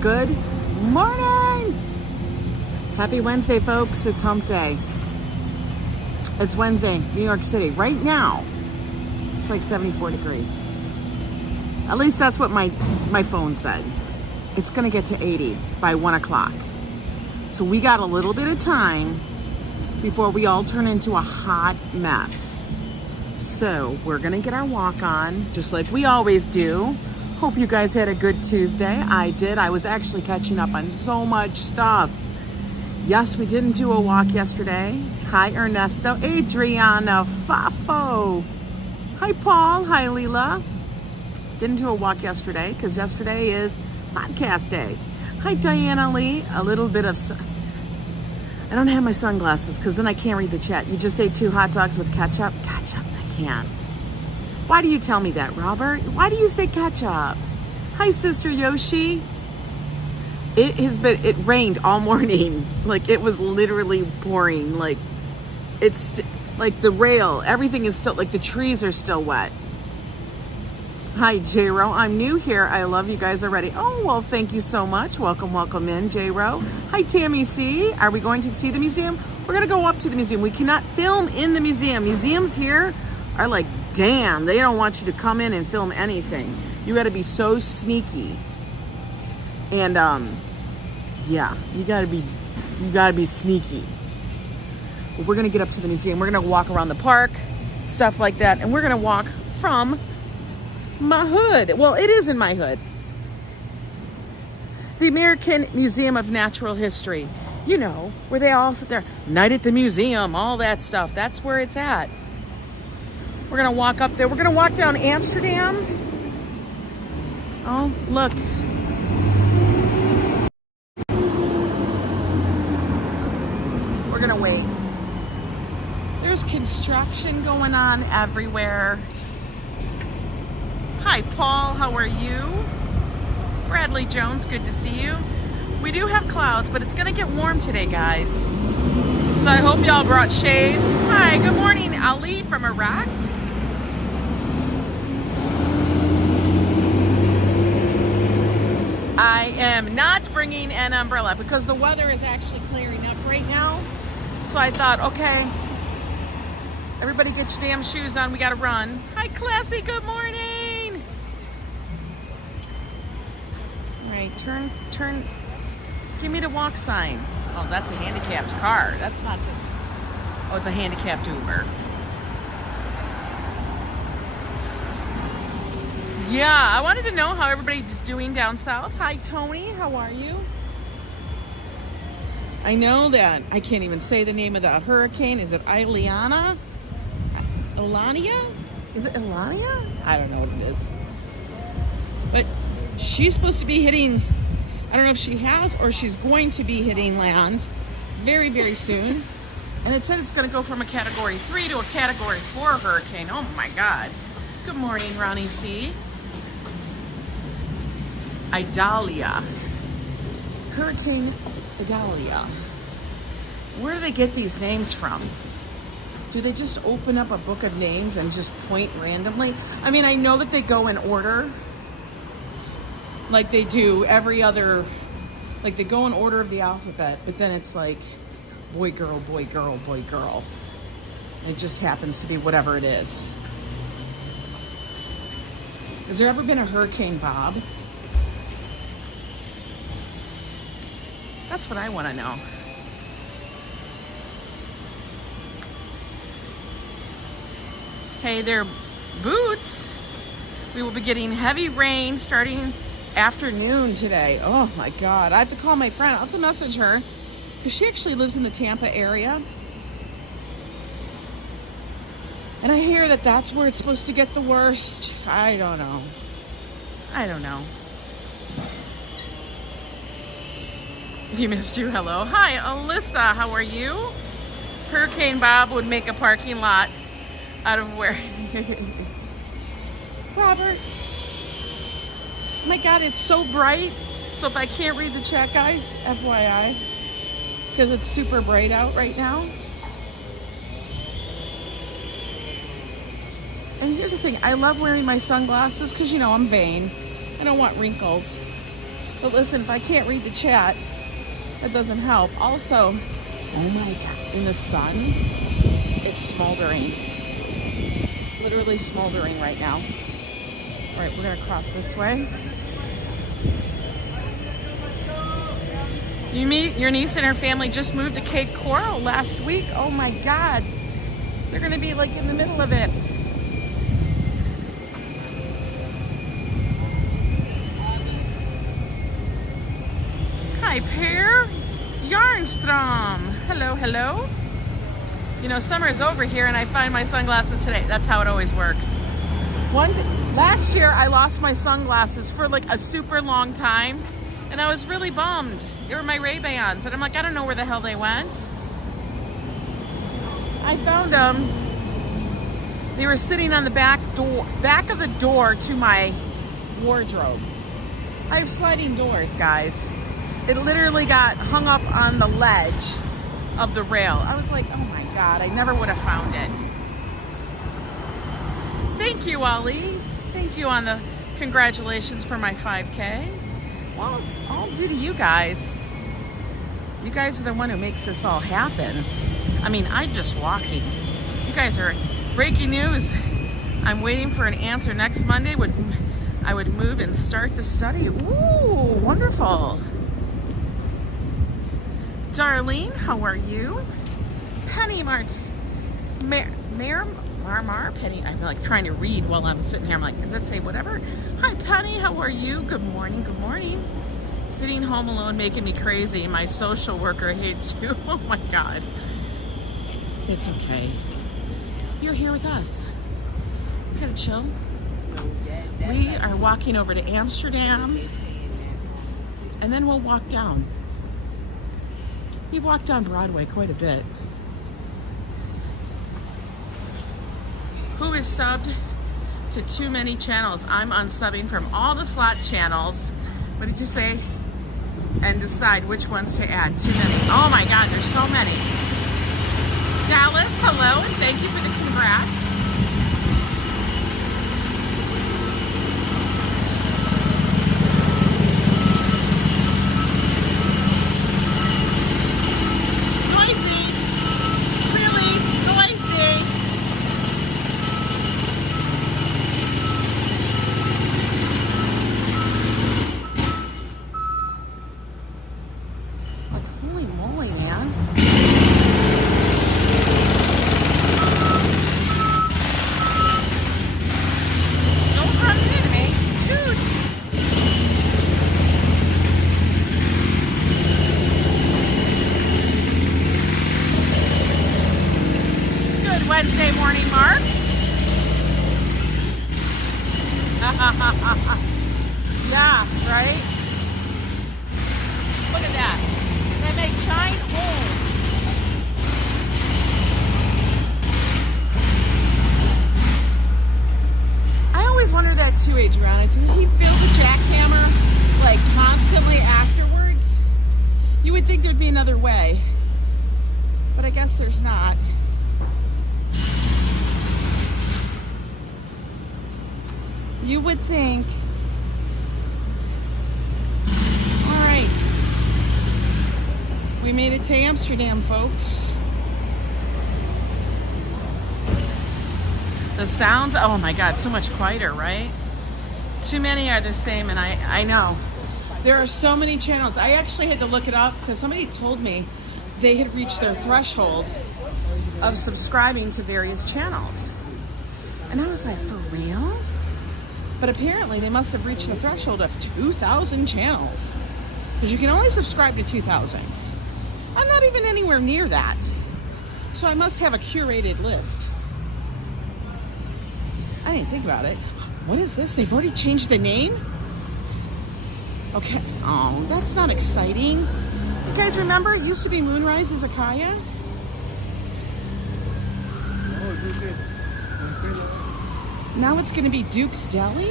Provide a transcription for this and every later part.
Good morning. Happy Wednesday, folks. It's hump day. It's Wednesday, New York City. Right now, it's like 74 degrees. At least that's what my phone said. It's gonna get to 80 by 1 o'clock. So we got a little bit of time before we all turn into a hot mess. So we're gonna get our walk on, just like we always do. Hope you guys had a good Tuesday. I did. I was actually catching up on so much stuff. Yes, we didn't do a walk yesterday. Hi, Ernesto, Adriana, Fafo. Hi, Paul. Hi, Leela. Didn't do a walk yesterday because yesterday is podcast day. Hi, Diana Lee. A little bit of... I don't have my sunglasses because then I can't read the chat. You just ate 2 hot dogs with ketchup? Ketchup, I can't. Why do you tell me that, Robert? Why do you say ketchup? Hi, Sister Yoshi. It rained all morning. Like, it was literally pouring. Like, it's like the rail, everything is still, like the trees are still wet. Hi, J-Ro. I'm new here. I love you guys already. Oh, well, thank you so much. Welcome, welcome in, J-Ro. Hi, Tammy C. Are we going to see the museum? We're going to go up to the museum. We cannot film in the museum. Museums here are like, damn, they don't want you to come in and film anything. You got to be so sneaky. And, yeah, you got to be sneaky. But we're going to get up to the museum. We're going to walk around the park, stuff like that. And we're going to walk from my hood. Well, it is in my hood. The American Museum of Natural History. You know, where they all sit there. Night at the museum, all that stuff. That's where it's at. We're going to walk up there. We're going to walk down Amsterdam. Oh, look. We're going to wait. There's construction going on everywhere. Hi, Paul. How are you? Bradley Jones, good to see you. We do have clouds, but it's going to get warm today, guys. So I hope y'all brought shades. Hi, good morning, Ali from Iraq. I am not bringing an umbrella because the weather is actually clearing up right now. So I thought, okay, everybody get your damn shoes on. We got to run. Hi, Classy. Good morning. All right, turn. Give me the walk sign. Oh, that's a handicapped car. That's not just, oh, it's a handicapped Uber. Yeah, I wanted to know how everybody's doing down south. Hi, Tony. How are you? I know that I can't even say the name of the hurricane. Is it Ilania? Ilania? Is it Ilania? I don't know what it is. But she's supposed to be hitting, I don't know if she has or she's going to be hitting land very, very soon. And it said it's going to go from a Category 3 to a Category 4 hurricane. Oh my God. Good morning, Ronnie C. Idalia. Hurricane Idalia. Where do they get these names from? Do they just open up a book of names and just point randomly? I mean, I know that they go in order. Like they do every other, like they go in order of the alphabet, but then it's like boy, girl, boy, girl, boy, girl. It just happens to be whatever it is. Has there ever been a Hurricane Bob? That's what I want to know. Hey there, Boots. We will be getting heavy rain starting afternoon today. Oh my God. I have to call my friend. I'll have to message her because she actually lives in the Tampa area. And I hear that that's where it's supposed to get the worst. I don't know. If you missed you, hello. Hi, Alyssa. How are you? Hurricane Bob would make a parking lot out of where? Robert. Oh my God, it's so bright. So if I can't read the chat, guys, FYI, because it's super bright out right now. And here's the thing, I love wearing my sunglasses because, you know, I'm vain. I don't want wrinkles. But listen, if I can't read the chat, that doesn't help. Also, oh my God, in the sun, it's smoldering. It's literally smoldering right now. All right, we're gonna cross this way. You meet your niece and her family just moved to Cape Coral last week. Oh my God. They're gonna be like in the middle of it. Hi, Pear. Yarnstrom. Hello, hello. You know, summer is over here and I find my sunglasses today. That's how it always works. Last year, I lost my sunglasses for like a super long time and I was really bummed. They were my Ray-Bans and I'm like, I don't know where the hell they went. I found them. They were sitting on the back of the door to my wardrobe. I have sliding doors, guys. It literally got hung up on the ledge of the rail. I was like, oh my God, I never would have found it. Thank you, Ollie. Thank you on the congratulations for my 5K. Well, it's all due to you guys. You guys are the one who makes this all happen. I mean, I'm just walking. You guys are breaking news. I'm waiting for an answer next Monday. I would move and start the study. Ooh, wonderful. Darlene, how are you? Penny Penny, I'm like trying to read while I'm sitting here. I'm like, does that say whatever? Hi, Penny, how are you? Good morning, good morning. Sitting home alone making me crazy. My social worker hates you. Oh my God. It's okay. You're here with us. We gotta chill. We are walking over to Amsterdam and then we'll walk down. We've walked down Broadway quite a bit. Who is subbed to too many channels? I'm unsubbing from all the slot channels. What did you say? And decide which ones to add. Too many. Oh my God, there's so many. Dallas, hello, and thank you for the congrats. Wednesday morning, Mark. Yeah, right? Look at that. They make giant holes. I always wonder that too, Adriana. Does he fill the jackhammer like constantly afterwards? You would think there'd be another way, but I guess there's not. You would think. All right. We made it to Amsterdam, folks. The sounds, oh my God, so much quieter, right? Too many are the same, and I know. There are so many channels. I actually had to look it up because somebody told me they had reached their threshold of subscribing to various channels. And I was like, for real? But apparently they must have reached the threshold of 2,000 channels. Because you can only subscribe to 2,000. I'm not even anywhere near that. So I must have a curated list. I didn't think about it. What is this? They've already changed the name? Okay. Oh, that's not exciting. You guys remember it used to be Moonrise Izakaya? Now it's going to be Duke's Deli?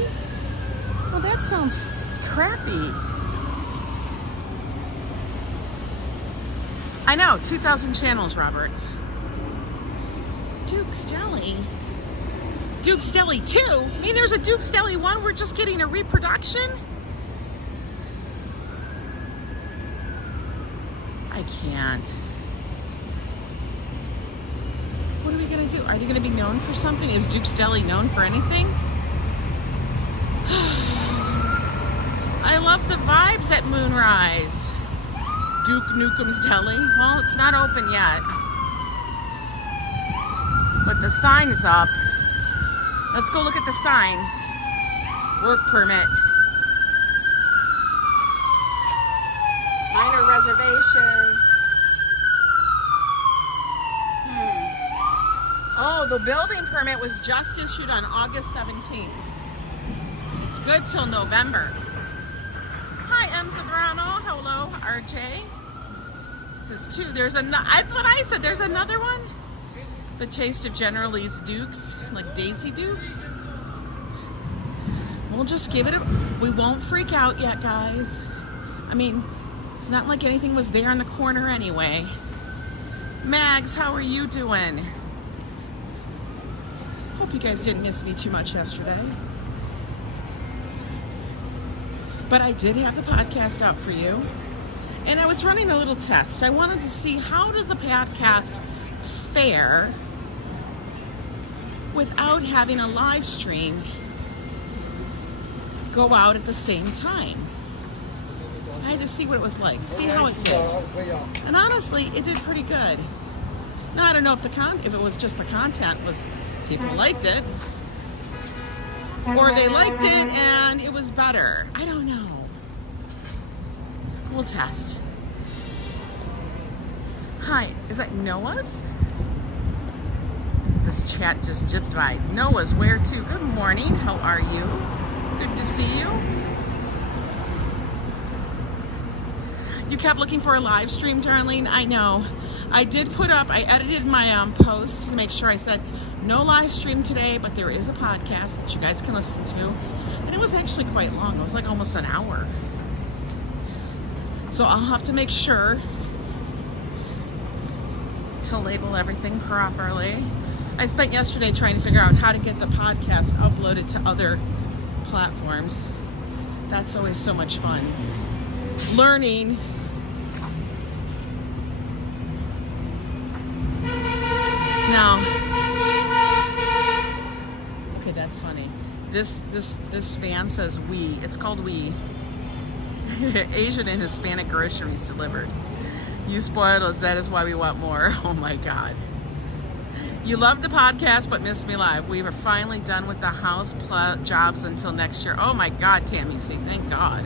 Well, that sounds crappy. I know, 2,000 channels, Robert. Duke's Deli? Duke's Deli 2? I mean, there's a Duke's Deli 1. We're just getting a reproduction? can't. What are we gonna do? Are they gonna be known for something? Is Duke's Deli known for anything? I love the vibes at Moonrise. Duke Nukem's Deli. Well, it's not open yet, but the sign is up. Let's go look at the sign. Work permit. Minor reservation. Oh, the building permit was just issued on August 17th. It's good till November. Hi, M. Zabrano. Hello, RJ. This is two. There's another. That's what I said. There's another one. The Taste of General Lee's Dukes, like Daisy Dukes. We'll just give it a. We won't freak out yet, guys. I mean, it's not like anything was there in the corner anyway. Mags, how are you doing? Hope you guys didn't miss me too much yesterday. But I did have the podcast out for you. And I was running a little test. I wanted to see, how does the podcast fare without having a live stream go out at the same time? I had to see what it was like, see how it did. And honestly, it did pretty good. Now, I don't know if if it was just the content was, people liked it, or they liked it and it was better. I don't know. We'll test. Hi, is that Noah's? This chat just dipped by. Noah's where to? Good morning. How are you? Good to see you. You kept looking for a live stream, Darlene. I know. I did put up, I edited my post to make sure I said no live stream today, but there is a podcast that you guys can listen to. And it was actually quite long. It was like almost an hour. So I'll have to make sure to label everything properly. I spent yesterday trying to figure out how to get the podcast uploaded to other platforms. That's always so much fun. Learning. Now, okay, that's funny. This van says we. It's called We. Asian and Hispanic groceries delivered. You spoiled us. That is why we want more. Oh my God. You love the podcast but missed me live. We were finally done with the house jobs until next year. Oh my God, Tammy C. Thank God.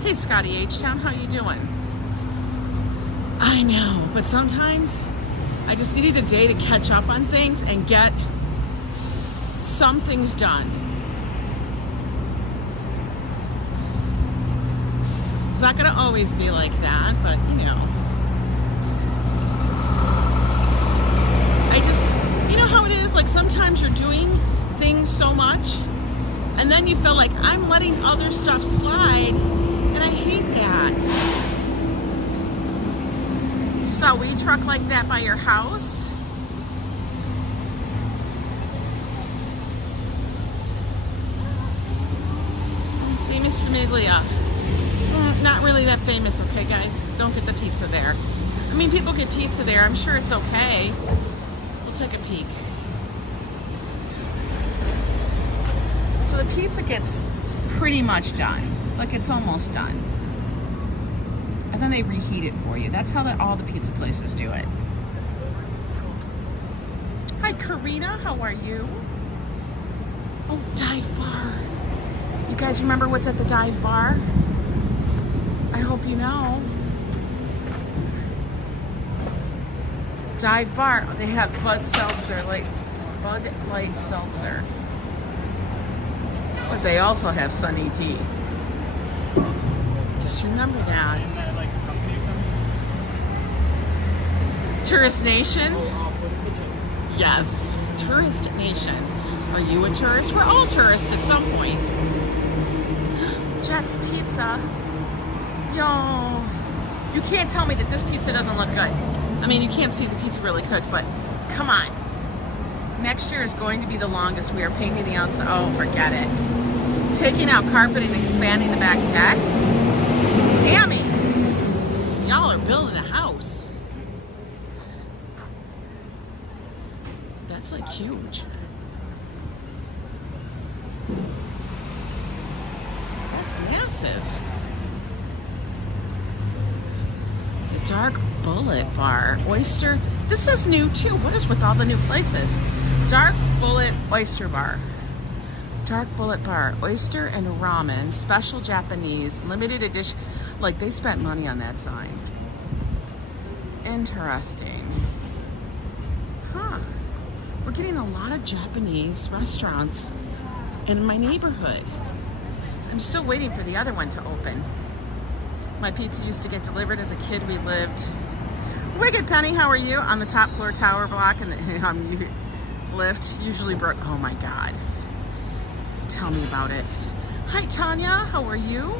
Hey, Scotty H-Town, how you doing? I know, but sometimes I just needed a day to catch up on things and get some things done. It's not going to always be like that, but you know. You know how it is? Like sometimes you're doing things so much and then you feel like I'm letting other stuff slide, and I hate that. You saw a weed truck like that by your house? Famous Famiglia. Not really that famous, okay guys? Don't get the pizza there. I mean, people get pizza there. I'm sure it's okay. We'll take a peek. So the pizza gets pretty much done. Like it's almost done. And then they reheat it for you. That's how all the pizza places do it. Hi Karina, how are you? Oh, dive bar. You guys remember what's at the dive bar? I hope you know. Dive bar, they have Bud Seltzer, like Bud Light Seltzer. But they also have Sunny D. Just remember that. Tourist Nation? Yes, Tourist Nation. Are you a tourist? We're all tourists at some point. Jet's Pizza. Yo, you can't tell me that this pizza doesn't look good. I mean, you can't see the pizza really good, but come on. Next year is going to be the longest. We are painting the outside. Oh, forget it. Taking out carpeting, expanding the back deck. Tammy, y'all are building a house. huge. That's massive. The Dark Bullet Bar. Oyster. This is new too. What is with all the new places? Dark Bullet Oyster Bar. Dark Bullet Bar. Oyster and ramen. Special Japanese. Limited edition. Like, they spent money on that sign. Interesting. Huh. We're getting a lot of Japanese restaurants in my neighborhood. I'm still waiting for the other one to open. My pizza used to get delivered as a kid. We lived... Wicked Penny, how are you? On the top floor tower block and the lift. Usually broke... Oh my God. Tell me about it. Hi Tanya, how are you?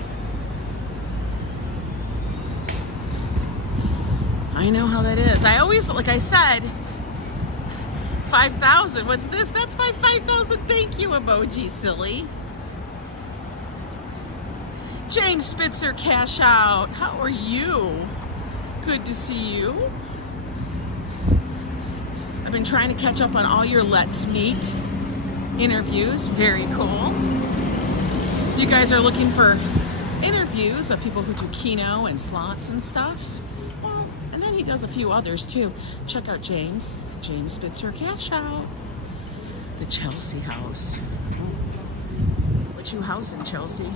I know how that is. I always, like I said, 5,000. What's this? That's my 5,000 thank you emoji, silly. James Spitzer, cash out. How are you? Good to see you. I've been trying to catch up on all your Let's Meet interviews. Very cool. If you guys are looking for interviews of people who do Keno and slots and stuff, well, and then he does a few others too. Check out James Spitzer, cash out. The Chelsea house. What you house in Chelsea?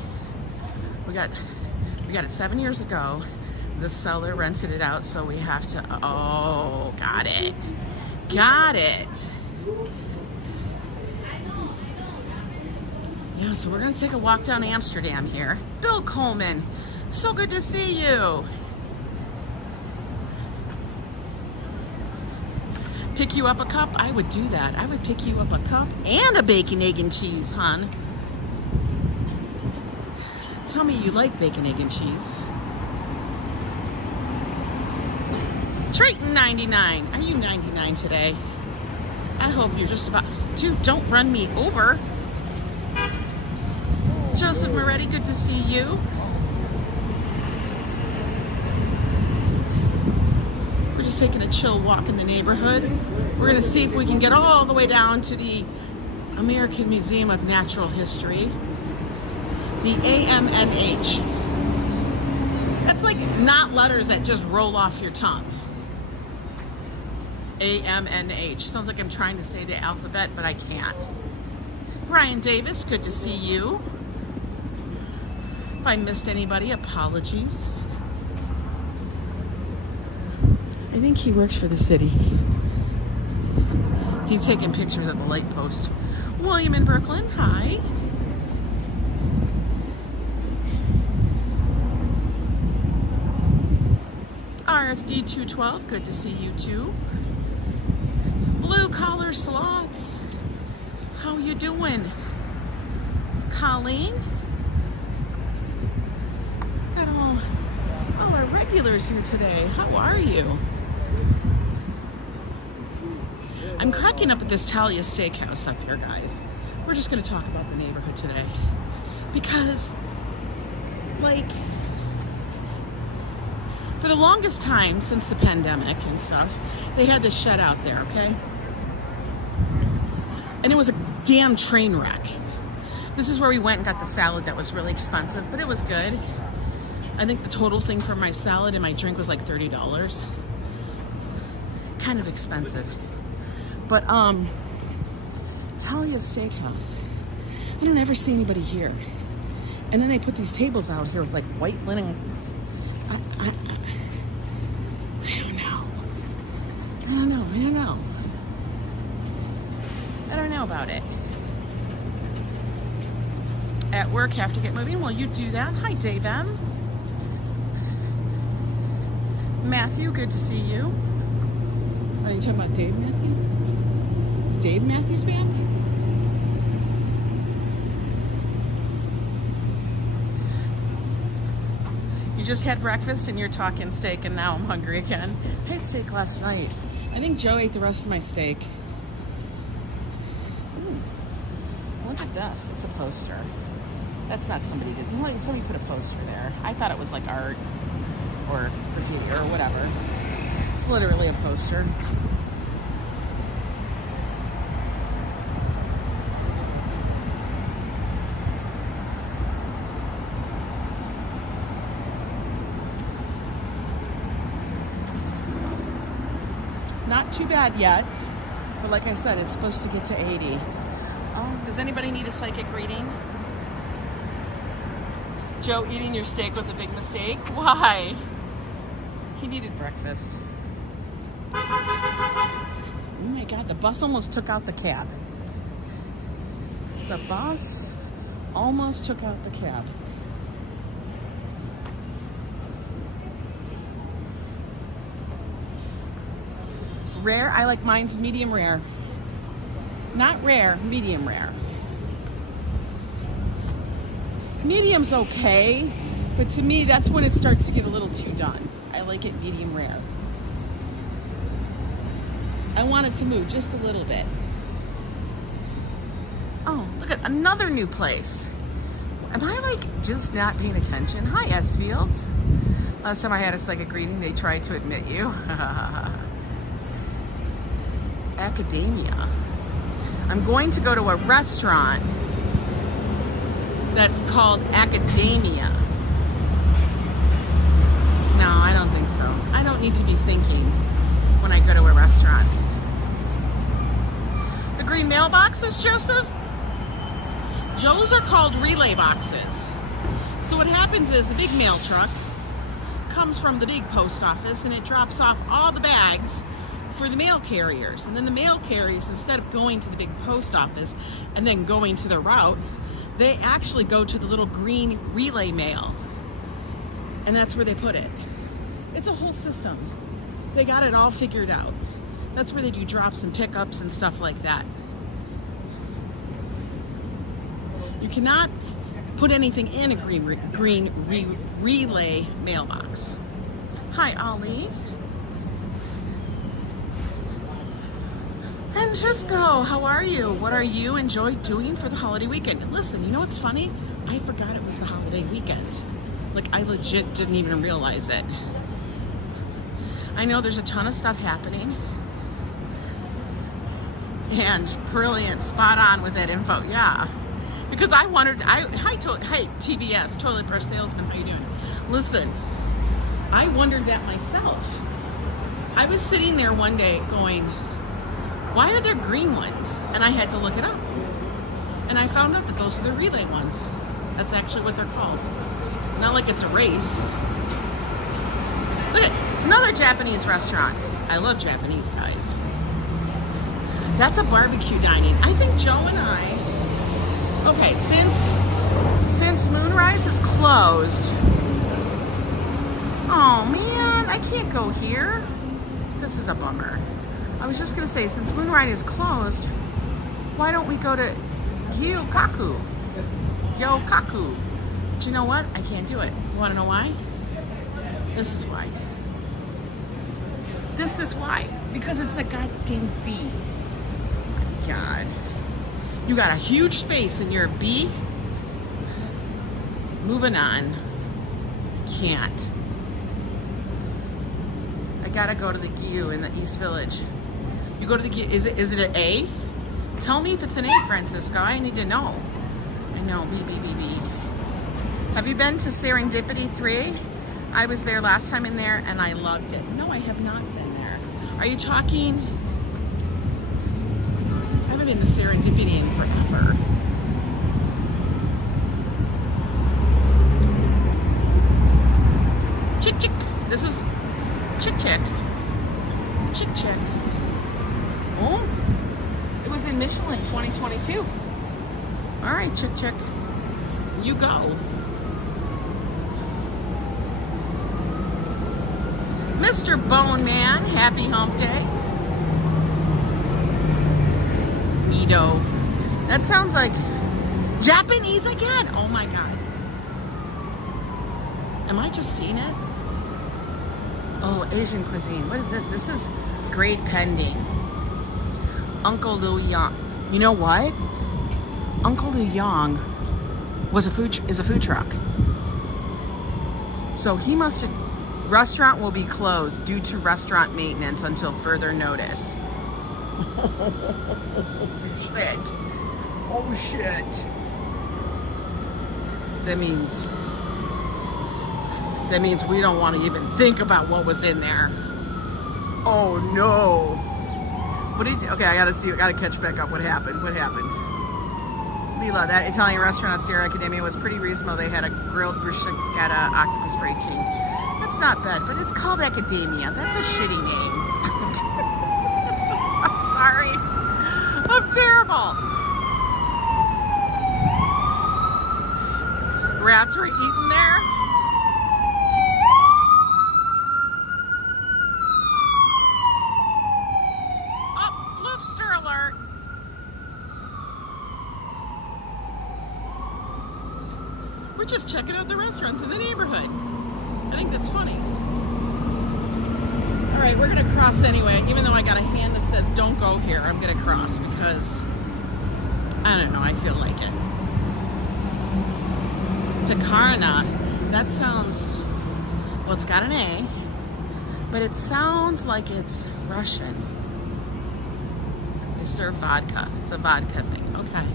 We got it 7 years ago. The seller rented it out, so we have to, oh, got it. Got it. Yeah, so we're gonna take a walk down Amsterdam here. Bill Coleman, so good to see you. Pick you up a cup? I would do that. I would pick you up a cup and a bacon, egg, and cheese, hon. Tell me you like bacon, egg, and cheese. Triton 99. Are you 99 today? I hope you're just about... Dude, don't run me over. Joseph Moretti, good to see you. We're just taking a chill walk in the neighborhood. We're going to see if we can get all the way down to the American Museum of Natural History. The AMNH. That's like not letters that just roll off your tongue. AMNH. Sounds like I'm trying to say the alphabet, but I can't. Brian Davis, good to see you. If I missed anybody, apologies. I think he works for the city. He's taking pictures at the light post. William in Brooklyn, hi. RFD 212, good to see you too. Blue collar slots, how you doing? Colleen? Got all our regulars here today. How are you? I'm cracking up at this Talia Steakhouse up here, guys. We're just going to talk about the neighborhood today. Because, like, for the longest time since the pandemic and stuff, they had this shed out there, okay? And it was a damn train wreck. This is where we went and got the salad that was really expensive, but it was good. I think the total thing for my salad and my drink was like $30. Kind of expensive. But, Talia Steakhouse. I don't ever see anybody here. And then they put these tables out here with like white linen. I don't know. I don't know about it. At work, have to get moving. Well, you do that. Hi, Dave M. Matthew, good to see you. Are you talking about Dave Matthew? Dave Matthews Band? You just had breakfast and you're talking steak and now I'm hungry again. I had steak last night. I think Joe ate the rest of my steak. Ooh, look at this. It's a poster. That's not somebody did. Somebody put a poster there. I thought it was like art or graffiti or whatever. It's literally a poster. not too bad yet. But like I said, it's supposed to get to 80. Oh, does anybody need a psychic reading? Joe, eating your steak was a big mistake. Why? He needed breakfast. Oh my God, the bus almost took out the cab. The bus almost took out the cab. Rare, I like mine's medium rare. Not rare, medium rare. Medium's okay, but to me, that's when it starts to get a little too done. I like it medium rare. I want it to move just a little bit. Oh, look at another new place. Am I like just not paying attention? Hi, S Fields. Last time I had a psychic reading, they tried to admit you. Academia. I'm going to go to a restaurant that's called Academia. No, I don't think so. I don't need to be thinking when I go to a restaurant. The green mailboxes, Joseph? Joe's are called relay boxes. So what happens is the big mail truck comes from the big post office and it drops off all the bags for the mail carriers. And then the mail carriers, instead of going to the big post office and then going to the route, they actually go to the little green relay mail. And that's where they put it. It's a whole system. They got it all figured out. That's where they do drops and pickups and stuff like that. You cannot put anything in a green relay mailbox. Hi, Ollie. Francesco, how are you? What are you enjoying doing for the holiday weekend? Listen, you know what's funny? I forgot it was the holiday weekend. Like, I legit didn't even realize it. I know there's a ton of stuff happening. And brilliant, spot on with that info, yeah. Because I wondered, hey, TBS, Toilet Brush Salesman, how you doing? Listen, I wondered that myself. I was sitting there one day going, why are there green ones? And I had to look it up. And I found out that those are the relay ones. That's actually what they're called. Not like it's a race. Look at another Japanese restaurant. I love Japanese guys. That's a barbecue dining. I think Joe and I, okay, since Moonrise is closed, oh man, I can't go here. This is a bummer. I was just gonna say, since Moonrise is closed, why don't we go to Gyokaku? But you know what? I can't do it. You wanna know why? This is why. This is why. Because it's a goddamn B. My God. You got a huge space in your B. Moving on. Can't. I gotta go to the Gyu in the East Village. You go to the Gyu. Is it an A? Tell me if it's an A, Francisco. I need to know. I know. B. Have you been to Serendipity 3? I was there last time in there and I loved it. No, I have not been there. Are you talking? I haven't been to Serendipity in forever. Chick chick. This is chick chick. Chick chick. Oh, it was in Michelin 2022. All right, chick chick. You go. Mr. Bone Man, happy hump day. Mido. That sounds like Japanese again. Oh my God. Am I just seeing it? Oh, Asian cuisine. What is this? This is grade pending. Uncle Lu Yang. You know what? Uncle Lu Yang is a food truck. So he must have. Restaurant will be closed due to restaurant maintenance until further notice. Oh shit. Oh shit. That means we don't want to even think about what was in there. Oh no. What did you, okay, I gotta catch back up. What happened? Leela, that Italian restaurant on Stair Academia was pretty reasonable. They had a grilled bruschetta octopus for 18. That's not bad, but it's called Academia. That's a shitty name. I'm sorry. I'm terrible. Rats were eaten there. Oh, lobster alert. We're just checking out the restaurants in the neighborhood. I think that's funny. All right, we're gonna cross anyway. Even though I got a hand that says don't go here, I'm gonna cross because, I don't know, I feel like it. Pekarna, that sounds, well, it's got an A, but it sounds like it's Russian. They serve vodka. It's a vodka thing. Okay.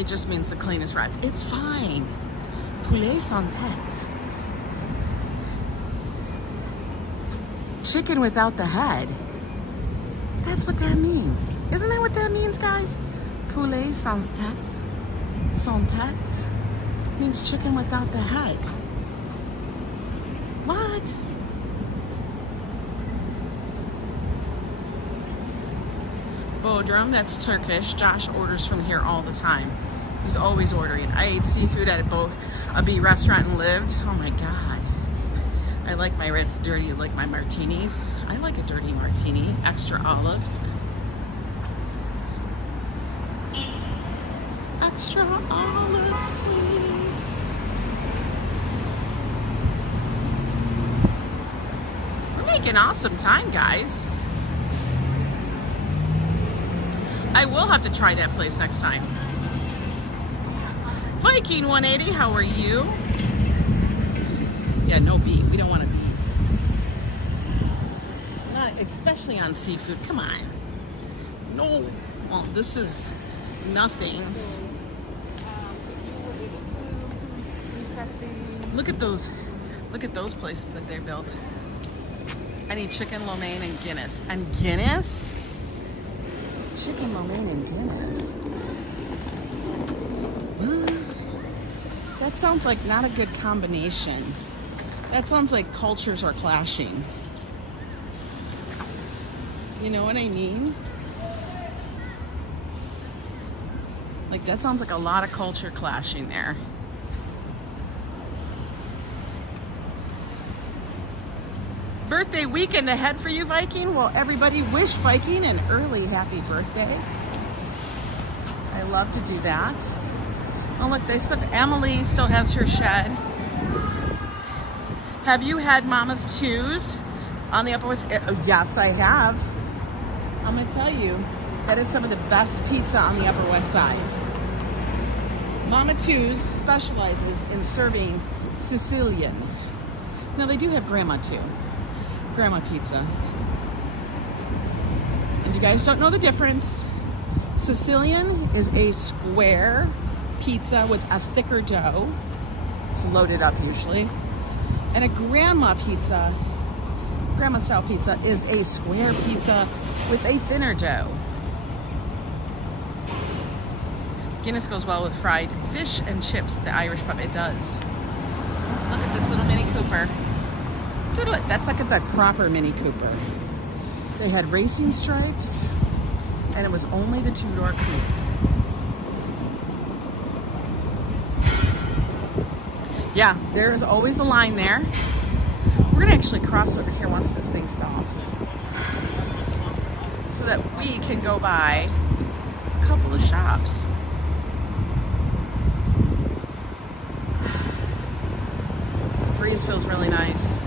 A just means the cleanest rats. It's fine. Poulet sans tête. Chicken without the head. That's what that means. Isn't that what that means, guys? Poulet sans tête. Sans tête means chicken without the head. What? Bodrum, that's Turkish. Josh orders from here all the time. He's always ordering. I ate seafood at a B restaurant and lived. Oh my God. I like my reds dirty, like my martinis. I like a dirty martini, extra olive. Extra olives, please. We're making awesome time, guys. I will have to try that place next time. Viking 180, how are you? Yeah, no beef. We don't want to beef. Not especially on seafood. Come on. No. Well, this is nothing. Look at those places that they built. I need chicken, lo mein, and Guinness. And Guinness? Chicken, lo mein, and Guinness. That sounds like not a good combination. That sounds like cultures are clashing. You know what I mean? Like, that sounds like a lot of culture clashing there. Birthday weekend ahead for you, Viking. Well, everybody wish Viking an early happy birthday. I love to do that. Oh, look, they said Emily still has her shed. Have you had Mama's Two's on the Upper West? Oh, yes, I have. I'm gonna tell you, that is some of the best pizza on the Upper West Side. Mama Two's specializes in serving Sicilian. Now, they do have Grandma too. Grandma pizza. If you guys don't know the difference, Sicilian is a square pizza with a thicker dough. It's loaded up usually. And a grandma pizza, grandma style pizza, is a square pizza with a thinner dough. Guinness goes well with fried fish and chips at the Irish pub. It does. Look at this little Mini Cooper. That's like the proper Mini Cooper. They had racing stripes, and it was only the two-door coupe. Yeah, there's always a line there. We're gonna actually cross over here once this thing stops, so that we can go by a couple of shops. Breeze feels really nice.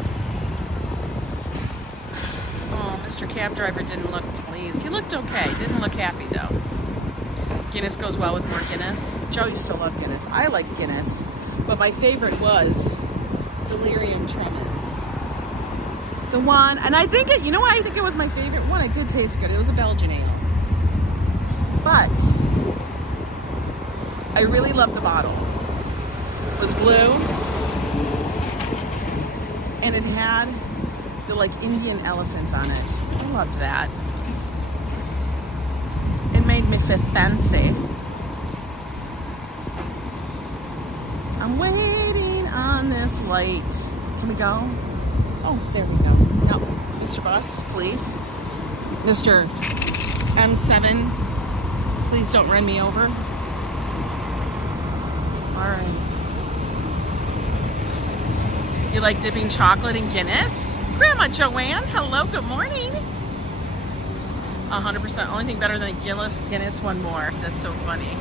Mr. Cab driver didn't look pleased. He looked okay. Didn't look happy though. Guinness goes well with more Guinness. Joe used to love Guinness. I liked Guinness, but my favorite was Delirium Tremens. The one, and I think it, you know what? I think it was my favorite one. It did taste good. It was a Belgian ale. But I really loved the bottle. It was blue, and it had the a like Indian elephant on it. I loved that. It made me feel fancy. I'm waiting on this light. Can we go? Oh, there we go. No, Mr. Bus, please. Mr. M7, please don't run me over. All right. You like dipping chocolate in Guinness? Grandma Joanne, hello, good morning. 100%. Only thing better than a Guinness, one more. That's so funny.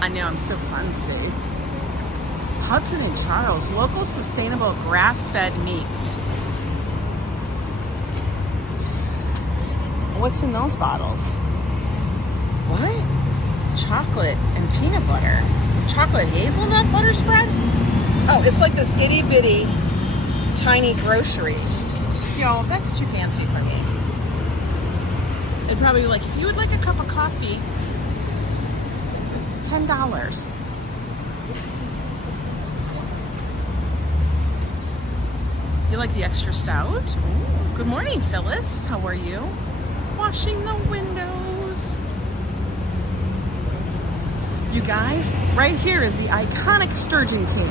I know, I'm so fancy. Hudson and Charles, local sustainable grass-fed meats. What's in those bottles? What? Chocolate and peanut butter. Chocolate hazelnut butter spread? Oh, it's like this itty bitty tiny grocery. Yo, that's too fancy for me. It'd probably be like, if you would like a cup of coffee, $10. You like the extra stout? Ooh, good morning, Phyllis. How are you? Washing the windows. You guys, right here is the iconic Sturgeon King,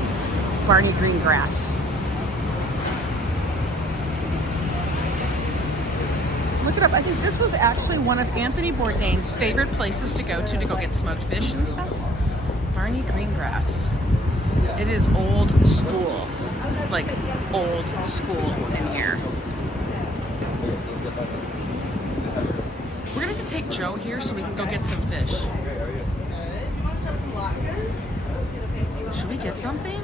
Barney Greengrass. Look it up. I think this was actually one of Anthony Bourdain's favorite places to go get smoked fish and stuff. Barney Greengrass. It is old school. Like old school in here. We're gonna have to take Joe here so we can go get some fish. Should we get something?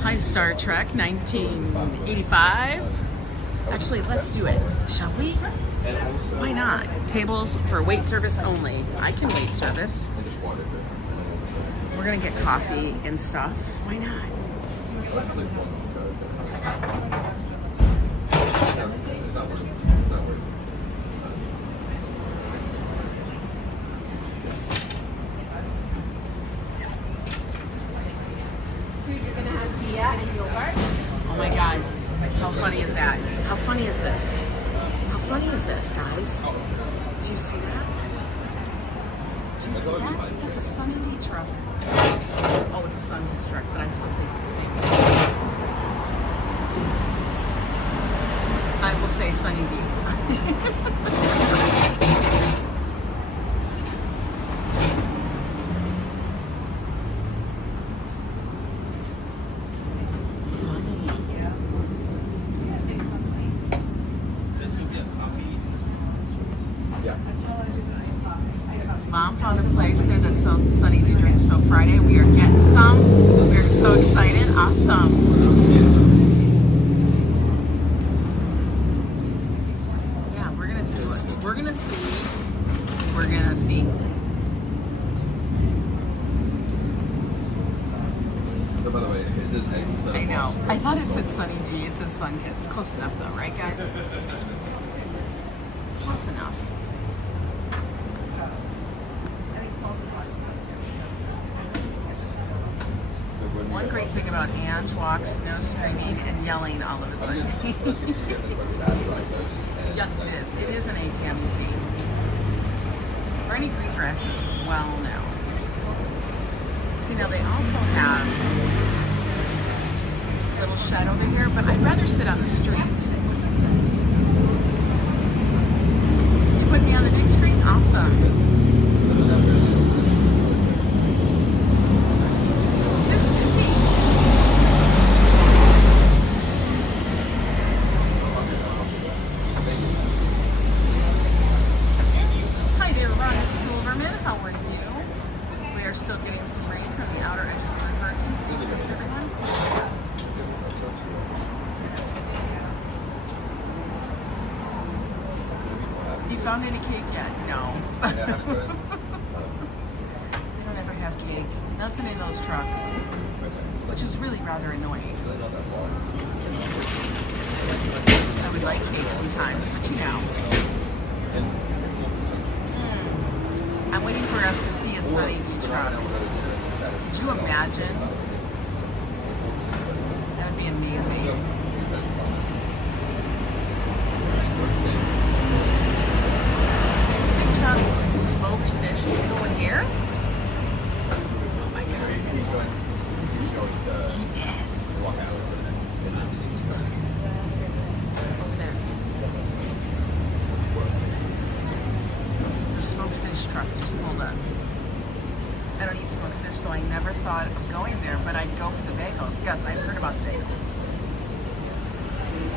Hi, Star Trek 1985. Actually, let's do it. Shall we? Why not? Tables for wait service only. I can wait service. We're gonna get coffee and stuff. Why not? Oh my God, how funny is that? How funny is this? How funny is this, guys? Do you see that? Do you see that? That's a Sunny D truck. Oh, it's a Sunny D truck, but I still say the same thing. I will say Sunny D. Mom found a place there that sells the Sunny D drink. So Friday we are getting some. We're so excited. Awesome. Yeah, we're gonna see what we're gonna see. We're gonna see. I know. I thought it said Sunny D. It says Sunkissed. Close enough though, right guys? Close enough. One great thing about Ange walks, no screaming and yelling all of a sudden. Yes, it is. It is an ATMC. Barney Greengrass is well known. See, now they also have a little shed over here, but I'd rather sit on the street. You put me on the big screen? Awesome. Still getting some rain from the outer edges of the hurricanes. Be safe, everyone. You found any cake yet? No. They don't ever have cake. Nothing in those trucks, which is really rather annoying. I would like cake sometimes, but you know. I'm waiting for us to see a Sunny D truck. Could you imagine? That would be amazing. always there, but I'd go for the bagels. Yes, I've heard about the bagels.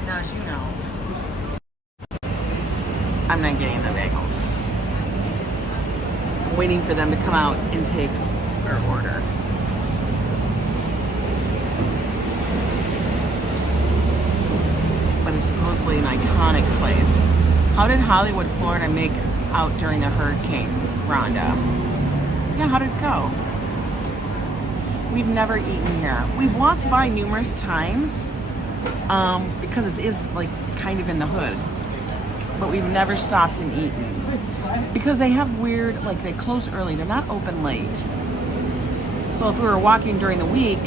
Now, as you know, I'm not getting the bagels. I'm waiting for them to come out and take our order. But it's supposedly an iconic place. How did Hollywood, Florida make out during the hurricane, Rhonda? Yeah, how did it go? We've never eaten here. We've walked by numerous times because it is like kind of in the hood. But we've never stopped and eaten. Because they have weird, like they close early. They're not open late. So if we were walking during the week,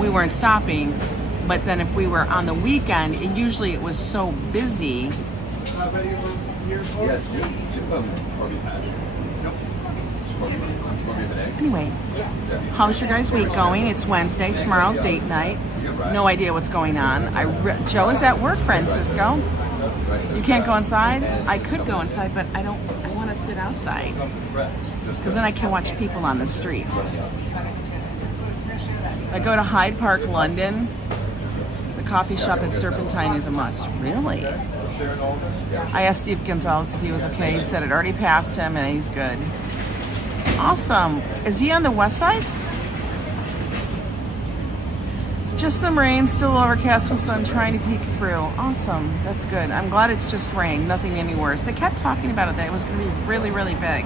we weren't stopping. But then if we were on the weekend, usually it was so busy. Anyway, how's your guys' week going? It's Wednesday. Tomorrow's date night. No idea what's going on. Joe is at work, Francisco. You can't go inside? I could go inside, but I want to sit outside. Because then I can watch people on the street. I go to Hyde Park, London. The coffee shop at Serpentine is a must. Really? I asked Steve Gonzalez if he was okay. He said it already passed him and he's good. Awesome. Is he on the west side? Just some rain, still overcast with sun trying to peek through. Awesome. That's good. I'm glad it's just rain, nothing any worse. They kept talking about it that it was going to be really, really big.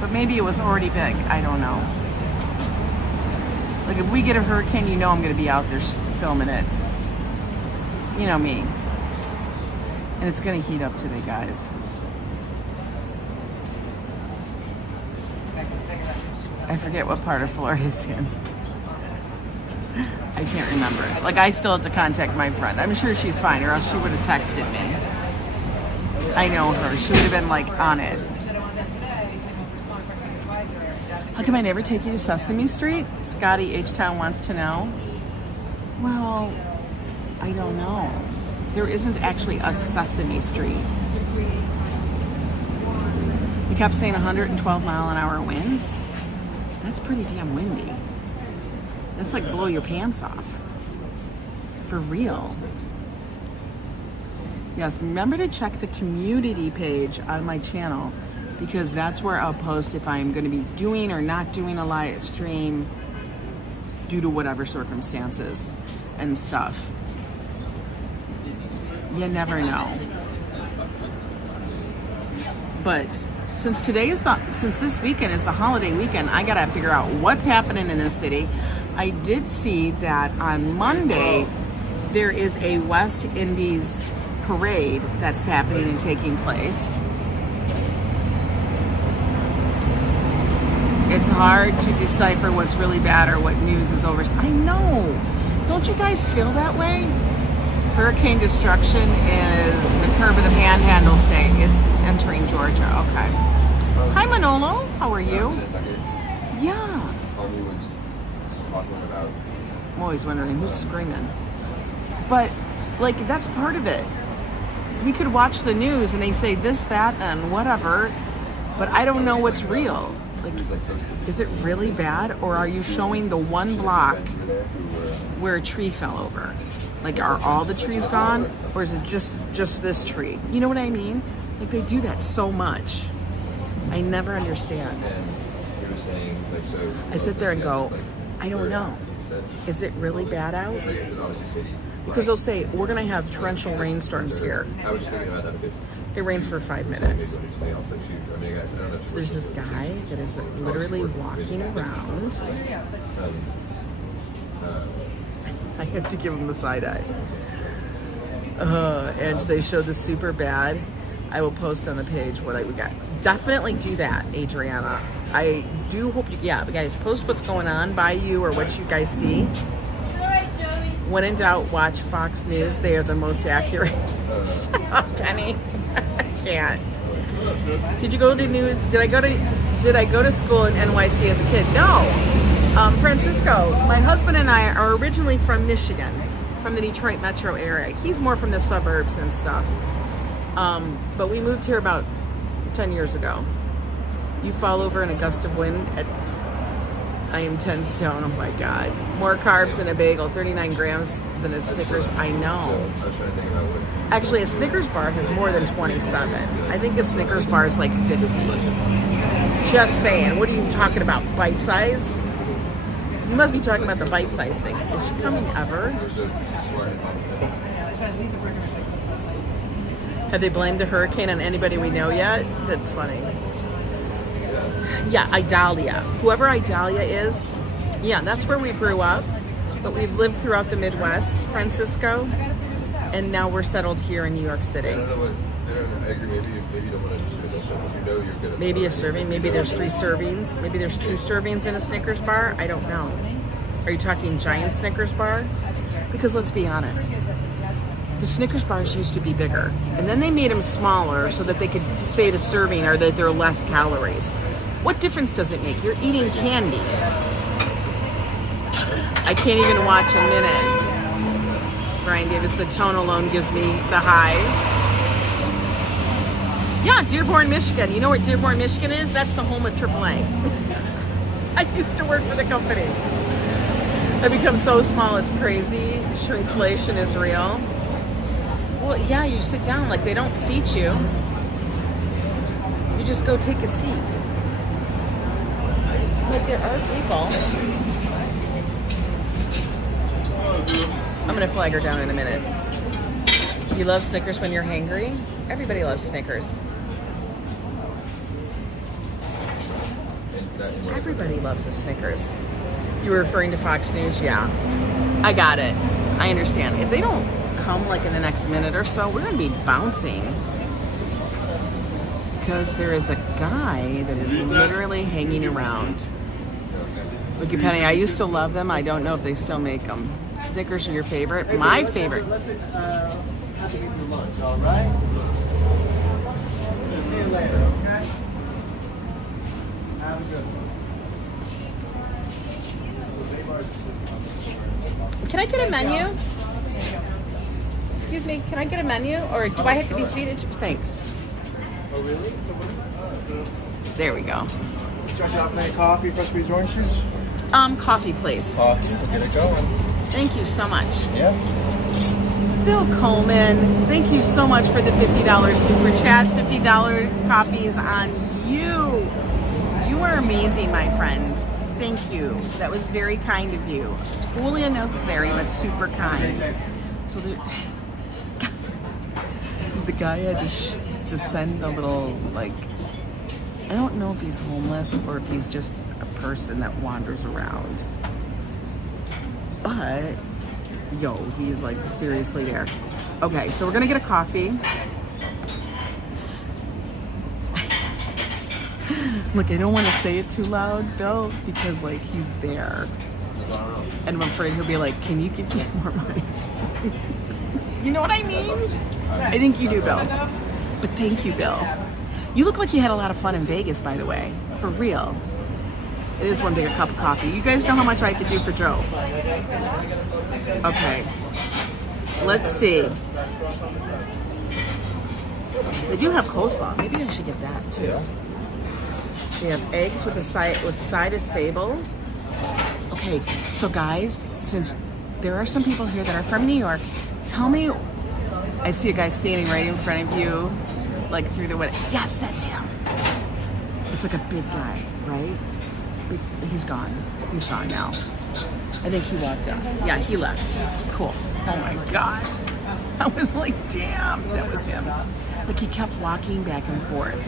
But maybe it was already big. I don't know. Like if we get a hurricane, you know I'm going to be out there filming it. You know me. And it's going to heat up today, guys. I forget what part of Florida it's in. I can't remember it. Like, I still have to contact my friend. I'm sure she's fine, or else she would have texted me. I know her. She would have been, like, on it. How come I never take you to Sesame Street? Scotty H-Town wants to know. Well, I don't know. There isn't actually a Sesame Street. He kept saying 112 mile an hour winds. That's pretty damn windy. That's like blow your pants off. For real. Yes, remember to check the community page on my channel because that's where I'll post if I'm going to be doing or not doing a live stream due to whatever circumstances and stuff. You never know. But since this weekend is the holiday weekend, I gotta figure out what's happening in this city. I did see that on Monday there is a West Indies parade that's happening and taking place. It's hard to decipher what's really bad or what news is over. I know. Don't you guys feel that way? Hurricane destruction is the curve of the Panhandle state. It's entering Georgia. Okay. Hi, Manolo. How are you? Yeah. I'm always wondering who's screaming. But, like, that's part of it. We could watch the news and they say this, that, and whatever, but I don't know what's real. Like, is it really bad, or are you showing the one block where a tree fell over? Like, are all the trees gone, or is it just this tree? You know what I mean? Like, they do that so much. I never understand. I sit there and go, I don't know. Is it really bad out? Because they'll say, we're going to have torrential rainstorms here. It rains for 5 minutes. So there's this guy that is literally walking around. I have to give him the side eye. And they show the super bad. I will post on the page what we got. Definitely do that, Adriana. I do hope you, guys, post what's going on by you or what you guys see. When in doubt, watch Fox News. They are the most accurate. Penny, I can't. Did you go to news? Did I go to school in NYC as a kid? No. Francisco, my husband and I are originally from Michigan, from the Detroit metro area. He's more from the suburbs and stuff. But we moved here about 10 years ago. You fall over in a gust of wind at I am 10 stone. Oh my God. More carbs in a bagel, 39 grams than a Snickers. I know. Actually, a Snickers bar has more than 27. I think a Snickers bar is like 50. Just saying. What are you talking about? Bite size? You must be talking about the bite size things. Is she coming ever? Have they blamed the hurricane on anybody we know yet? That's funny. Yeah, Idalia. Whoever Idalia is, yeah, that's where we grew up. But we've lived throughout the Midwest, Francisco, and now we're settled here in New York City. Maybe a serving, maybe there's 3 servings, maybe there's 2 servings in a Snickers bar. I don't know. Are you talking giant Snickers bar? Because let's be honest, the Snickers bars used to be bigger, and then they made them smaller so that they could say the serving or that there are less calories. What difference does it make? You're eating candy. I can't even watch a minute. Brian Davis, the tone alone gives me the highs. Yeah, Dearborn, Michigan. You know what Dearborn, Michigan is? That's the home of AAA. I used to work for the company. I've become so small, it's crazy. Shrinkflation is real. Well, yeah, you sit down, like they don't seat you. You just go take a seat. Like there are people. I'm gonna flag her down in a minute. You love Snickers when you're hangry? Everybody loves Snickers. Everybody loves a Snickers. You were referring to Fox News? Yeah. I got it. I understand. If they don't come like in the next minute or so, we're gonna be bouncing. Because there is a guy that is literally hanging around. Ricky Penny, I used to love them. I don't know if they still make them. Snickers are your favorite? My favorite. Have to get your lunch, all right? We'll see you later, okay? Have a good one. Can I get a menu? Excuse me, can I get a menu? Or do I have to be seated? Thanks. Oh, really? There we go. Start you off with any coffee, fresh squeezed orange juice? Coffee, please. Coffee, we'll get it going. Thank you so much. Yeah. Bill Coleman, thank you so much for the $50 super chat. $50 copies on you. You are amazing, my friend. Thank you. That was very kind of you. Totally unnecessary, but super kind. So the guy had to send a little, like, I don't know if he's homeless or if he's just a person that wanders around. But, yo, he's like seriously there. Okay, so we're gonna get a coffee. Look, I don't want to say it too loud, Bill, because like he's there. And I'm afraid he'll be like, can you give me more money? You know what I mean? I think you do, Bill. But thank you, Bill. You look like you had a lot of fun in Vegas, by the way. For real. It is one bigger cup of coffee. You guys know how much I have to do for Joe. Okay. Let's see. They do have coleslaw. Maybe I should get that too. They have eggs with a side of sable. Okay, so guys, since there are some people here that are from New York, tell me, I see a guy standing right in front of you, like through the window. Yes, that's him. It's like a big guy, right? He's gone. He's gone now. I think he walked out. Yeah, he left. Cool. Oh my God. I was like, damn, that was him. Like he kept walking back and forth.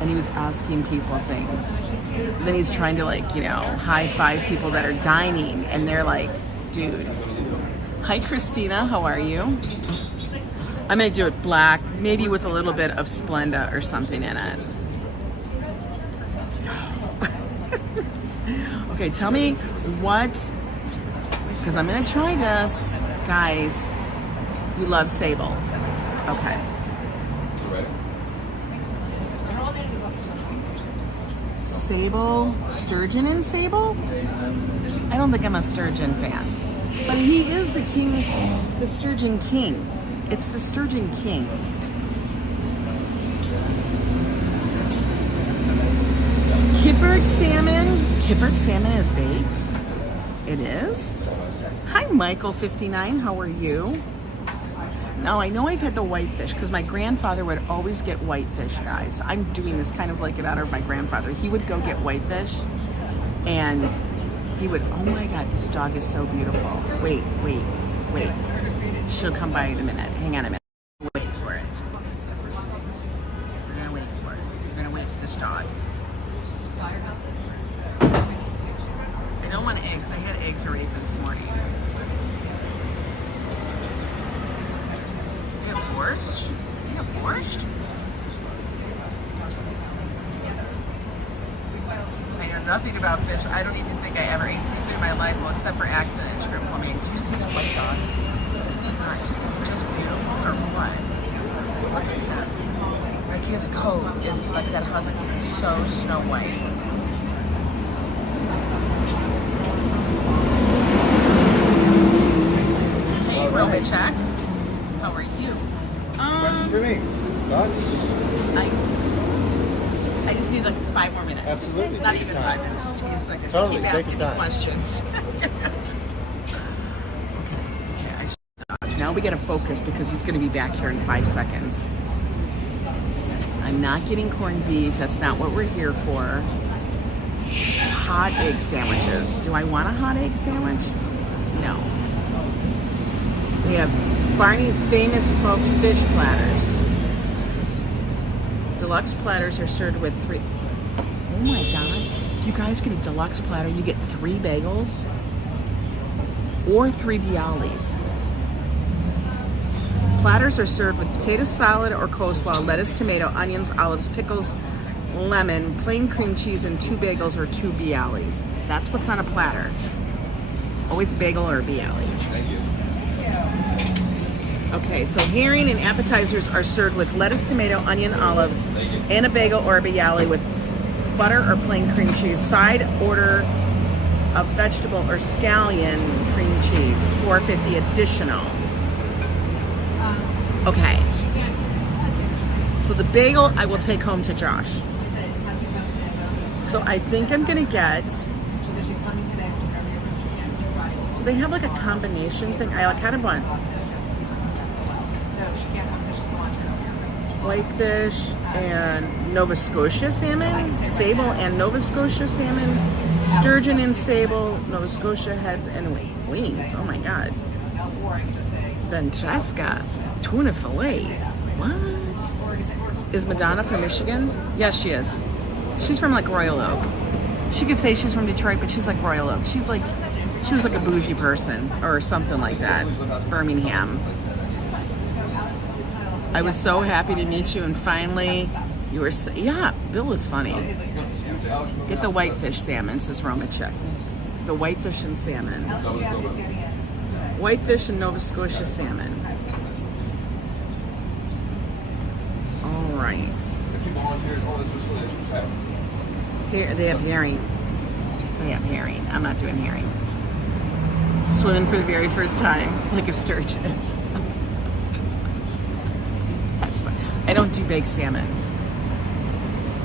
And he was asking people things. And then he's trying to like, you know, high five people that are dining. And they're like, dude. Hi, Christina. How are you? I'm going to do it black, maybe with a little bit of Splenda or something in it. Okay, tell me what, because I'm going to try this. Guys, you love sable. Okay. Sable, sturgeon and sable? I don't think I'm a sturgeon fan. But he is the king, the sturgeon king. It's the sturgeon king. Kippered salmon, Kippered salmon is baked. It is. Hi, Michael59. How are you? Now, I know I've had the whitefish because my grandfather would always get whitefish, guys. I'm doing this kind of like in honor of my grandfather. He would go get whitefish and he would, oh my God, this dog is so beautiful. Wait. She'll come by in a minute. Hang on a minute. Wait for it. We're gonna wait for it. We're gonna wait for this dog. I don't want eggs. I had eggs already for this morning. You have borscht? You have borscht? I know nothing about fish. I don't even think I ever ate seafood in my life, well, except for accident shrimp. I mean, do you see that white dog? Isn't he not? Is he just beautiful or what? Look at him. Like his coat is like that husky. It's so snow white. Hey, Robichak. How are you? Question for me. Thoughts? I just need like 5 more minutes. Absolutely. Not Take even your 5 time. minutes. Just give me a second. Totally. Keep Take your asking me time. questions. Now we gotta focus because he's gonna be back here in 5 seconds. I'm not getting corned beef. That's not what we're here for. Hot egg sandwiches. Do I want a hot egg sandwich? No. We have Barney's famous smoked fish platters. Deluxe platters are served with 3. Oh my God. If you guys get a deluxe platter, you get 3 bagels or 3 bialys. Platters are served with potato salad or coleslaw, lettuce, tomato, onions, olives, pickles, lemon, plain cream cheese, and 2 bagels or 2 bialys. That's what's on a platter. Always a bagel or a bialy. Thank you. Okay, so herring and appetizers are served with lettuce, tomato, onion, olives, and a bagel or a bialy with butter or plain cream cheese. Side order of vegetable or scallion cream cheese, $4.50 additional. Okay. So the bagel I will take home to Josh. So I think I'm gonna get. Do they have like a combination thing? I kind of want whitefish and Nova Scotia salmon, sable and Nova Scotia salmon, sturgeon and sable, Nova Scotia heads and wings. Oh my God. Ventresca, tuna fillets. What? Is Madonna from Michigan? Yes, she is. She's from like Royal Oak. She could say she's from Detroit, but she's like Royal Oak. She was like a bougie person or something like that. Birmingham. I was so happy to meet you, and finally, you were. Yeah, Bill is funny. Get the whitefish salmon, says Romachek. The whitefish and salmon. Whitefish and Nova Scotia salmon. All right. Here they have herring. They have herring. I'm not doing herring. Swimming for the very first time, like a sturgeon. That's fun. I don't do baked salmon.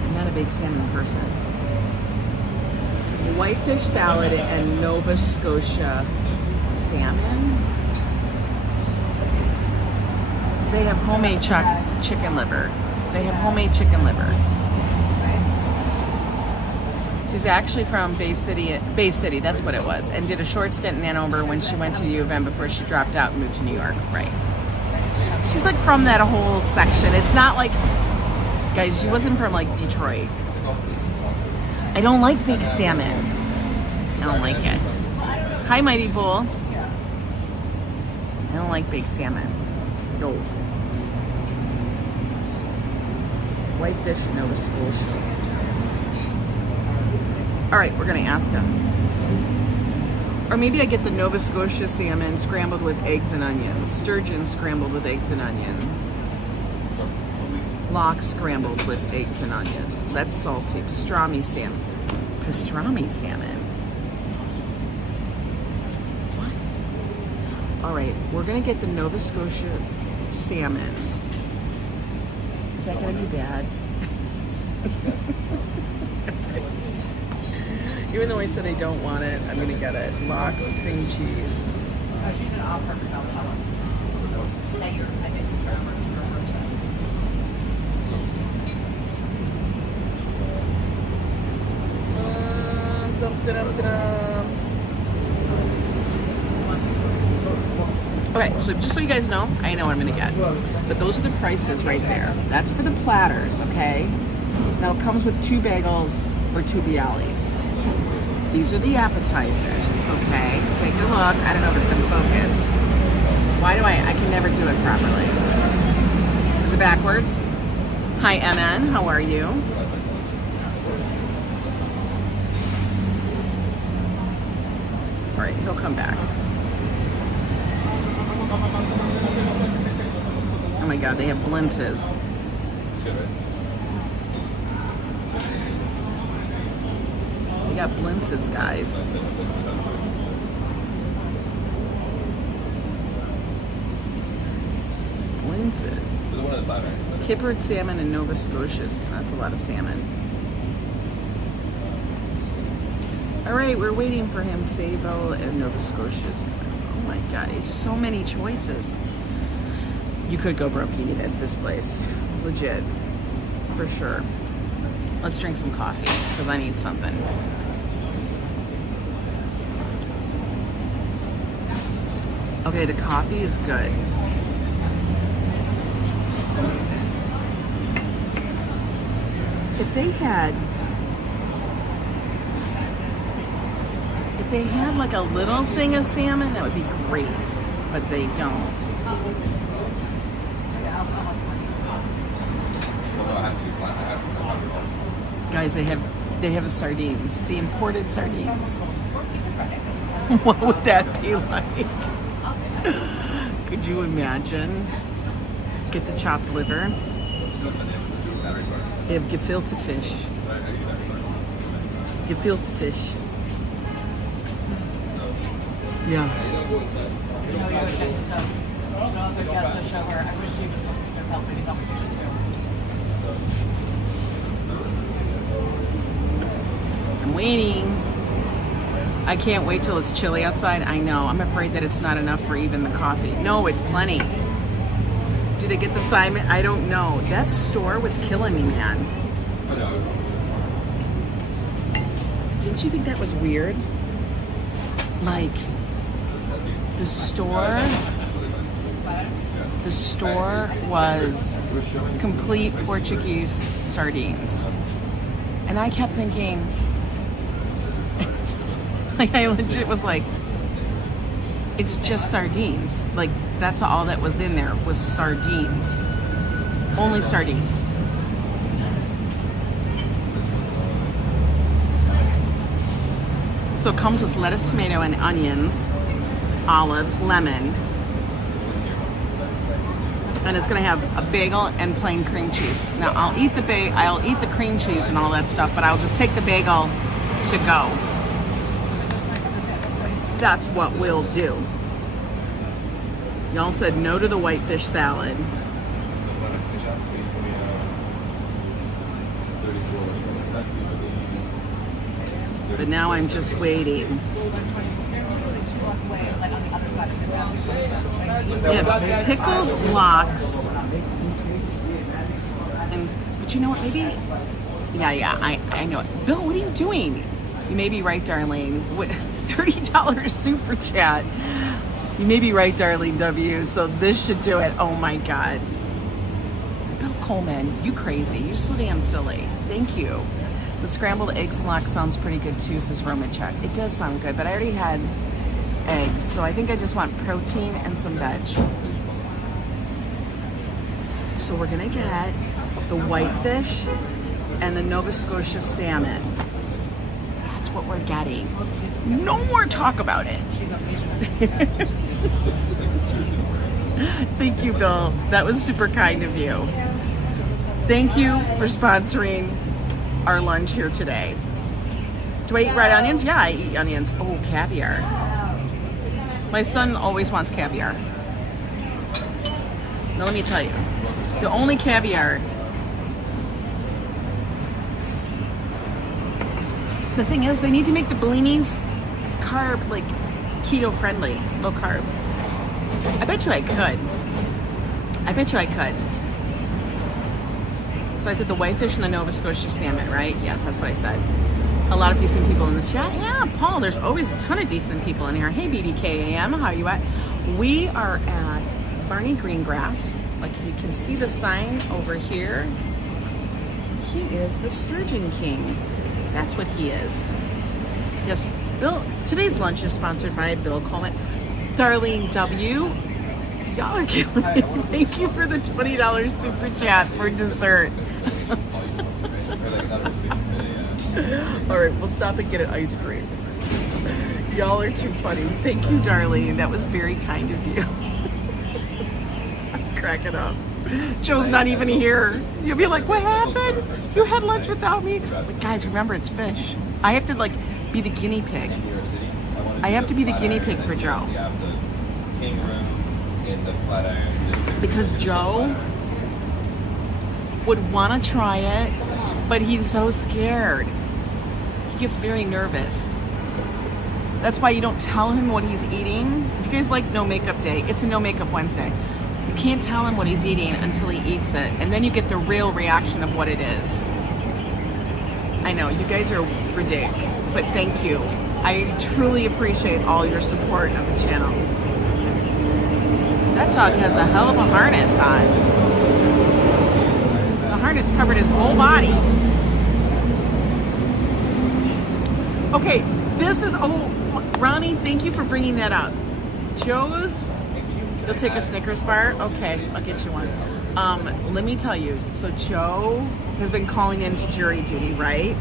I'm not a baked salmon person. Whitefish salad and Nova Scotia salmon. They have homemade chicken liver. They have homemade chicken liver. She's actually from Bay City, that's what it was, and did a short stint in Ann Arbor when she went to the U of M before she dropped out and moved to New York, right. She's like from that whole section. It's not like, guys, she wasn't from like Detroit. I don't like big salmon. I don't like it. Hi, Mighty Bull. I don't like big salmon. No. Whitefish, Nova Scotia. All right, we're gonna ask him. Or maybe I get the Nova Scotia salmon scrambled with eggs and onions. Sturgeon scrambled with eggs and onion. Lox scrambled with eggs and onion. That's salty. Pastrami salmon. Pastrami salmon. What? All right, we're gonna get the Nova Scotia salmon. Is that gonna be bad? Even though I said I don't want it, I'm gonna get it. Lox cream cheese. She's an offer for that you're, I think, Okay, so just so you guys know, I know what I'm gonna get. But those are the prices right there. That's for the platters, okay? Now it comes with 2 bagels or 2 bialys. These are the appetizers, okay? Take a look. I don't know if it's unfocused. Why do I can never do it properly. Is it backwards? Hi, MN, how are you? All right, he'll come back. Oh my God, they have blintzes. They got blintzes, guys. Blintzes. Kippered salmon and Nova Scotia's. That's a lot of salmon. All right, we're waiting for him. Sable and Nova Scotia's. Oh my God, it's so many choices. You could go broke eating at this place. Legit. For sure. Let's drink some coffee, because I need something. Okay, the coffee is good. If they had like a little thing of salmon, that would be great, but they don't. Guys, they have sardines, the imported sardines. What would that be like? Could you imagine? Get the chopped liver. They have gefilte fish. Gefilte fish. Yeah. I'm waiting. I can't wait till it's chilly outside. I know. I'm afraid that it's not enough for even the coffee. No, it's plenty. Do they get the assignment? I don't know. That store was killing me, man. Didn't you think that was weird? Like, the store was complete Portuguese sardines. And I kept thinking, like, I legit was like, it's just sardines. Like, that's all that was in there was sardines. Only sardines. So it comes with lettuce, tomato, and onions, olives, lemon. And it's gonna have a bagel and plain cream cheese. Now I'll eat the cream cheese and all that stuff, but I'll just take the bagel to go. That's what we'll do. Y'all said no to the whitefish salad. But now I'm just waiting. Yeah, pickled lox. But you know what, maybe? Yeah, I know it. Bill, what are you doing? You may be right, Darlene. What, $30 super chat. You may be right, Darlene W. So this should do it. Oh my God. Bill Coleman, you crazy. You're so damn silly. Thank you. The scrambled eggs and lox sounds pretty good too, says Romachek. It does sound good, but I already had eggs, so I think I just want protein and some veg. So we're gonna get the whitefish and the Nova Scotia salmon. That's what we're getting. No more talk about it. Thank you, Bill. That was super kind of you. Thank you for sponsoring our lunch here today. Do I eat red onions? Yeah, I eat onions. Oh, caviar. My son always wants caviar. Now let me tell you, the only caviar The thing is, they need to make the blinis carb, like keto friendly, low carb. I bet you I could. So I said the whitefish and the Nova Scotia salmon, right? Yes, that's what I said. A lot of decent people in this chat. Yeah, Paul, there's always a ton of decent people in here. Hey, BBKAM, how you at? We are at Barney Greengrass. Like if you can see the sign over here, he is the Sturgeon King. That's what he is. Yes, Bill, today's lunch is sponsored by Bill Coleman. Darlene W. Y'all are killing me. Thank you for the $20 super chat for dessert. All right, we'll stop and get an ice cream. Y'all are too funny. Thank you, Darlene. That was very kind of you. I'm cracking up. Joe's not even here. You'll be like, what happened? You had lunch without me? But guys, remember, it's fish. I have to like be the guinea pig. I have to be the guinea pig for Joe. Because Joe would want to try it, but he's so scared. He gets very nervous. That's why you don't tell him what he's eating. Do you guys like No Makeup Day? It's a No Makeup Wednesday. You can't tell him what he's eating until he eats it, and then you get the real reaction of what it is. I know, you guys are ridiculous, but thank you. I truly appreciate all your support of the channel. That dog has a hell of a harness on. The harness covered his whole body. Okay, this is, oh, Ronnie, thank you for bringing that up. Joe's, you'll take a Snickers bar? Okay, I'll get you one. Let me tell you, so Joe has been calling into jury duty, right?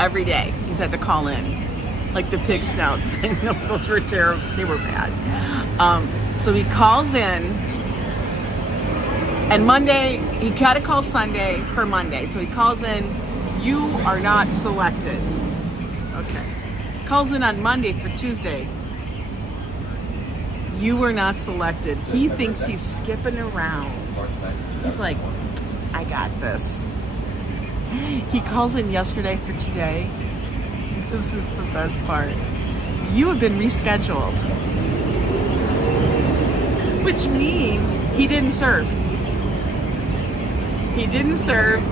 Every day, he's had to call in. Like the pig snouts, I know those were terrible, they were bad. So he calls in, and Monday, he got to call Sunday for Monday. So he calls in, you are not selected. Okay. Calls in on Monday for Tuesday. You were not selected. He thinks he's skipping around. He's like, I got this. He calls in yesterday for today. This is the best part. You have been rescheduled. Which means he didn't serve. He didn't serve.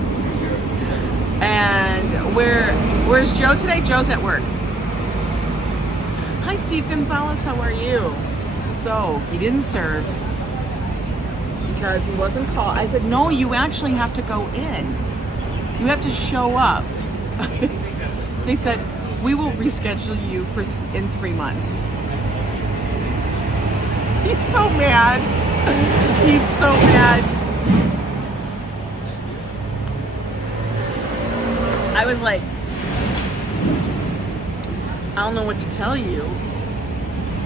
And where's Joe today? Joe's at work. Hi, Steve Gonzalez. How are you? So he didn't serve because he wasn't called. I said, no, you actually have to go in. You have to show up. They said, we will reschedule you in 3 months. He's so mad. He's so mad. I was like, I don't know what to tell you.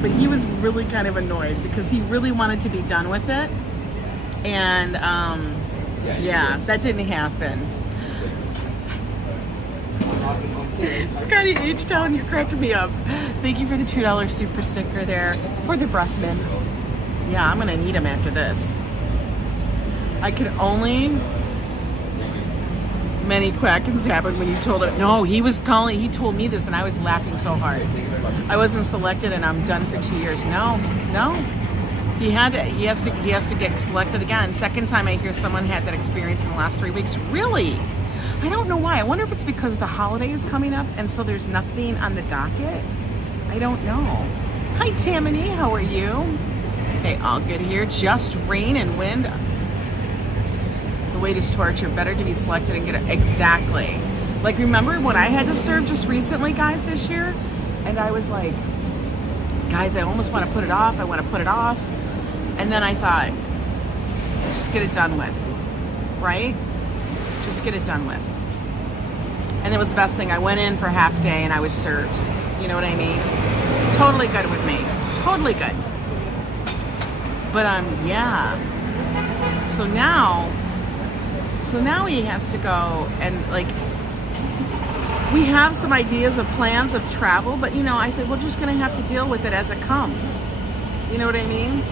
But he was really kind of annoyed because he really wanted to be done with it. And yeah, that didn't happen. Scotty H-Town, you're cracking me up. Thank you for the $2 super sticker there for the breath mints. Yeah, I'm gonna need them after this. I could only... Many quackings happened when you told him. No, he was calling. He told me this, and I was laughing so hard. I wasn't selected, and I'm done for 2 years. No. He has to get selected again. Second time I hear someone had that experience in the last 3 weeks. Really? I don't know why. I wonder if it's because the holiday is coming up, and so there's nothing on the docket. I don't know. Hi, Tammany. How are you? Hey, all good here. Just rain and wind. The wait is torture. Better to be selected and get it. Exactly. Like, remember when I had to serve just recently, guys, this year? And I was like, guys, I almost want to put it off. I want to put it off. And then I thought, just get it done with. Right? Just get it done with. And it was the best thing. I went in for half day and I was served. You know what I mean? Totally good with me. Totally good. But yeah. So now he has to go and like, we have some ideas of plans of travel, but you know, I said, we're just gonna have to deal with it as it comes. You know what I mean?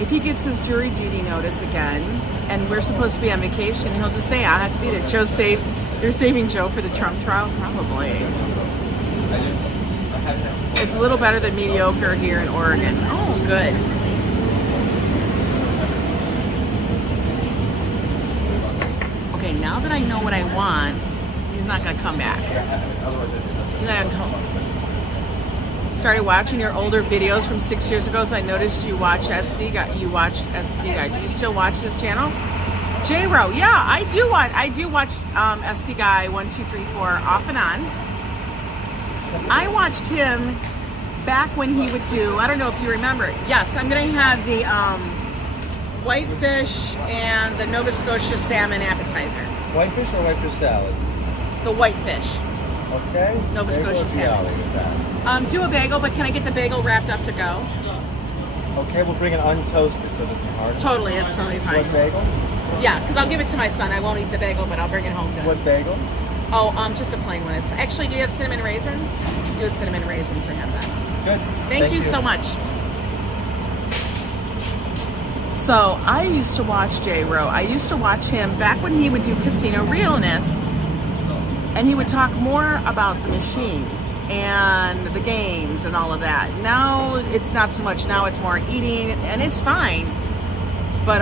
If he gets his jury duty notice again, and we're supposed to be on vacation, he'll just say, I have to be there. Joe saved They're saving Joe for the Trump trial? Probably. It's a little better than mediocre here in Oregon. Oh, good. Okay, now that I know what I want, he's not going to come back. He's not gonna come. Started watching your older videos from 6 years ago, so I noticed you watch SD Guy. You watch SD Guy. Do you still watch this channel? J-Ro, yeah, I do watch SD Guy 1, 2, 3, 4 off and on. I watched him back when he would do, I don't know if you remember it. Yes, I'm gonna have the whitefish and the Nova Scotia salmon appetizer. Whitefish or whitefish salad? The whitefish. Okay. Nova Bagel Scotia or salmon. fiale with that? Do a bagel, but can I get the bagel wrapped up to go? Okay, we'll bring it untoasted so it doesn't be hard. Totally, that's totally fine. What bagel? Yeah, because I'll give it to my son. I won't eat the bagel, but I'll bring it home. What bagel? Oh, just a plain one. Actually, do you have cinnamon raisin? Do a cinnamon raisin for him then. Good. Thank you so much. So I used to watch J-Ro. I used to watch him back when he would do Casino Realness, and he would talk more about the machines and the games and all of that. Now it's not so much. Now it's more eating, and it's fine. But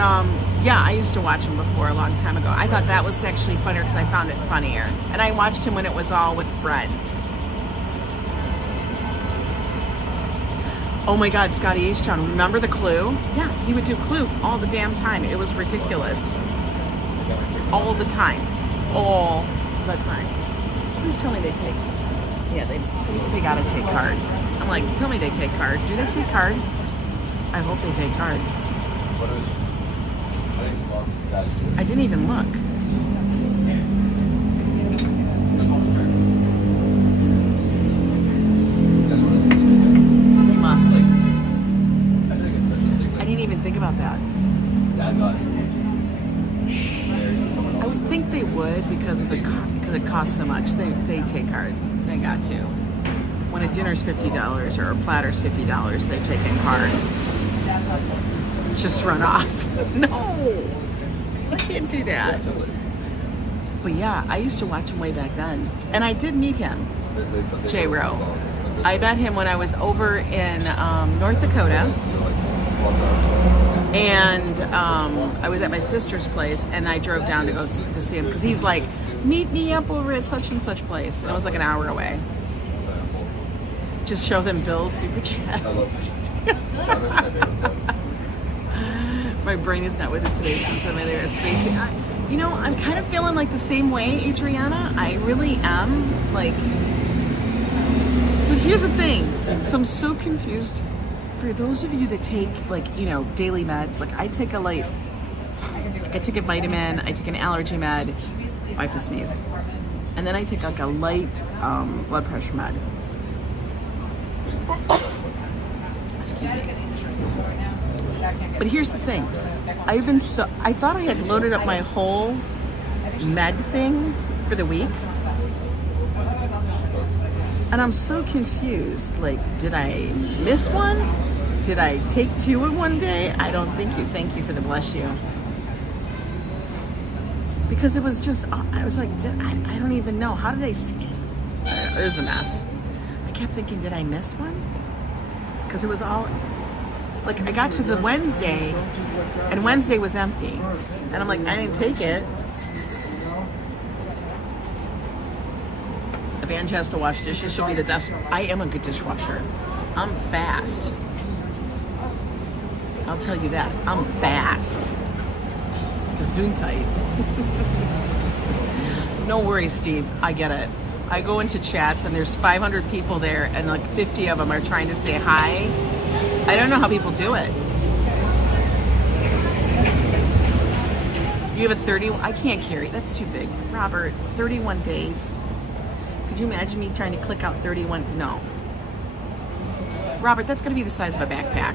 yeah, I used to watch him before a long time ago. I thought that was actually funnier because I found it funnier. And I watched him when it was all with Brent. Oh my God, Scotty H-Town, remember the Clue? Yeah, he would do Clue all the damn time. It was ridiculous. All the time. All the time. Please tell me they take. Yeah, they gotta take card. I'm like, tell me they take card. Do they take card? I hope they take card. I didn't even look. They must. I didn't even think about that. I would think they would because it costs so much. They take card. They got to. When a dinner's $50 or a platter's $50, they take in card. Just run off. No, I can't do that. But yeah, I used to watch him way back then, and I did meet him, J-Ro. I met him when I was over in North Dakota, and I was at my sister's place, and I drove down to go to see him because he's like, meet me up over at such and such place, and it was like an hour away. Just show them Bill's super chat. My brain is not with it today since I'm there spacing. You know, I'm kind of feeling like the same way, Adriana. I really am. Like, so here's the thing. So I'm so confused. For those of you that take, like, you know, daily meds, like I take a light, like I take a vitamin, I take an allergy med, I have to sneeze, and then I take like a light blood pressure med. Excuse me. But here's the thing. I thought I had loaded up my whole med thing for the week. And I'm so confused. Like, did I miss one? Did I take two in one day? I don't think you. Thank you for the bless you. Because it was just, I was like, I don't even know. How did I skip? It was a mess. I kept thinking, did I miss one? Because it was all, like, I got to the Wednesday, and Wednesday was empty. And I'm like, I didn't take it. If Angie has to wash dishes, she'll be the best. I am a good dishwasher. I'm fast. I'll tell you that. I'm fast. Gesundheit. No worries, Steve. I get it. I go into chats and there's 500 people there and like 50 of them are trying to say hi. I don't know how people do it. You have a 30, I can't carry, that's too big. Robert, 31 days. Could you imagine me trying to click out 31? No. Robert, that's gonna be the size of a backpack.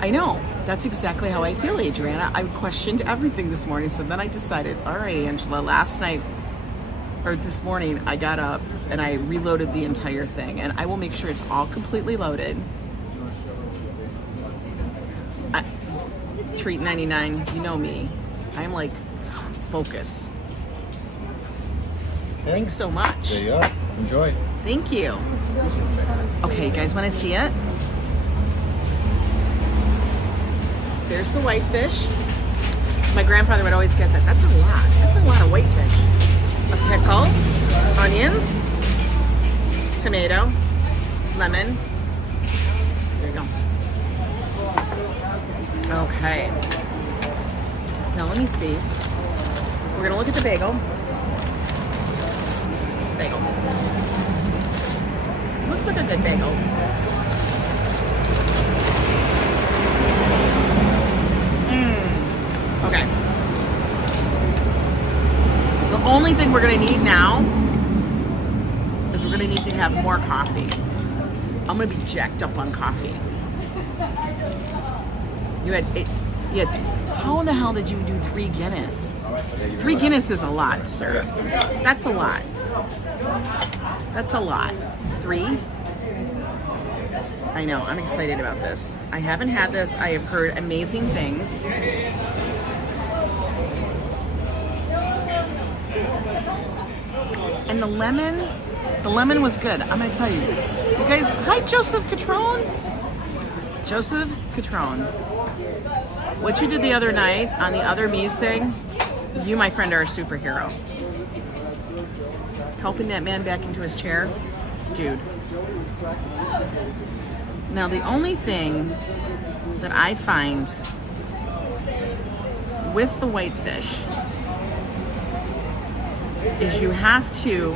I know. That's exactly how I feel, Adriana. I questioned everything this morning, so then I decided, all right, Angela, this morning, I got up and I reloaded the entire thing, and I will make sure it's all completely loaded. Treat 99, you know me. I'm like focus. Thanks so much. There you go. Enjoy. Thank you. Okay, you guys want to see it? There's the whitefish. My grandfather would always get that. That's a lot. That's a lot of whitefish. A pickle, onions, tomato, lemon. There you go. Okay. Now let me see. We're gonna look at the bagel. Bagel. Looks like a good bagel. Okay. The only thing we're gonna need now is we're gonna need to have more coffee. I'm gonna be jacked up on coffee. You had how in the hell did you do 3 Guinness? 3 Guinness is a lot, sir. That's a lot. That's a lot. 3? I know, I'm excited about this. I haven't had this. I have heard amazing things. And the lemon was good. I'm gonna tell you. You guys, hi Joseph Catrone. Joseph Catrone. What you did the other night on the Other Me's thing, you, my friend, are a superhero. Helping that man back into his chair, dude. Now, the only thing that I find with the whitefish is you have to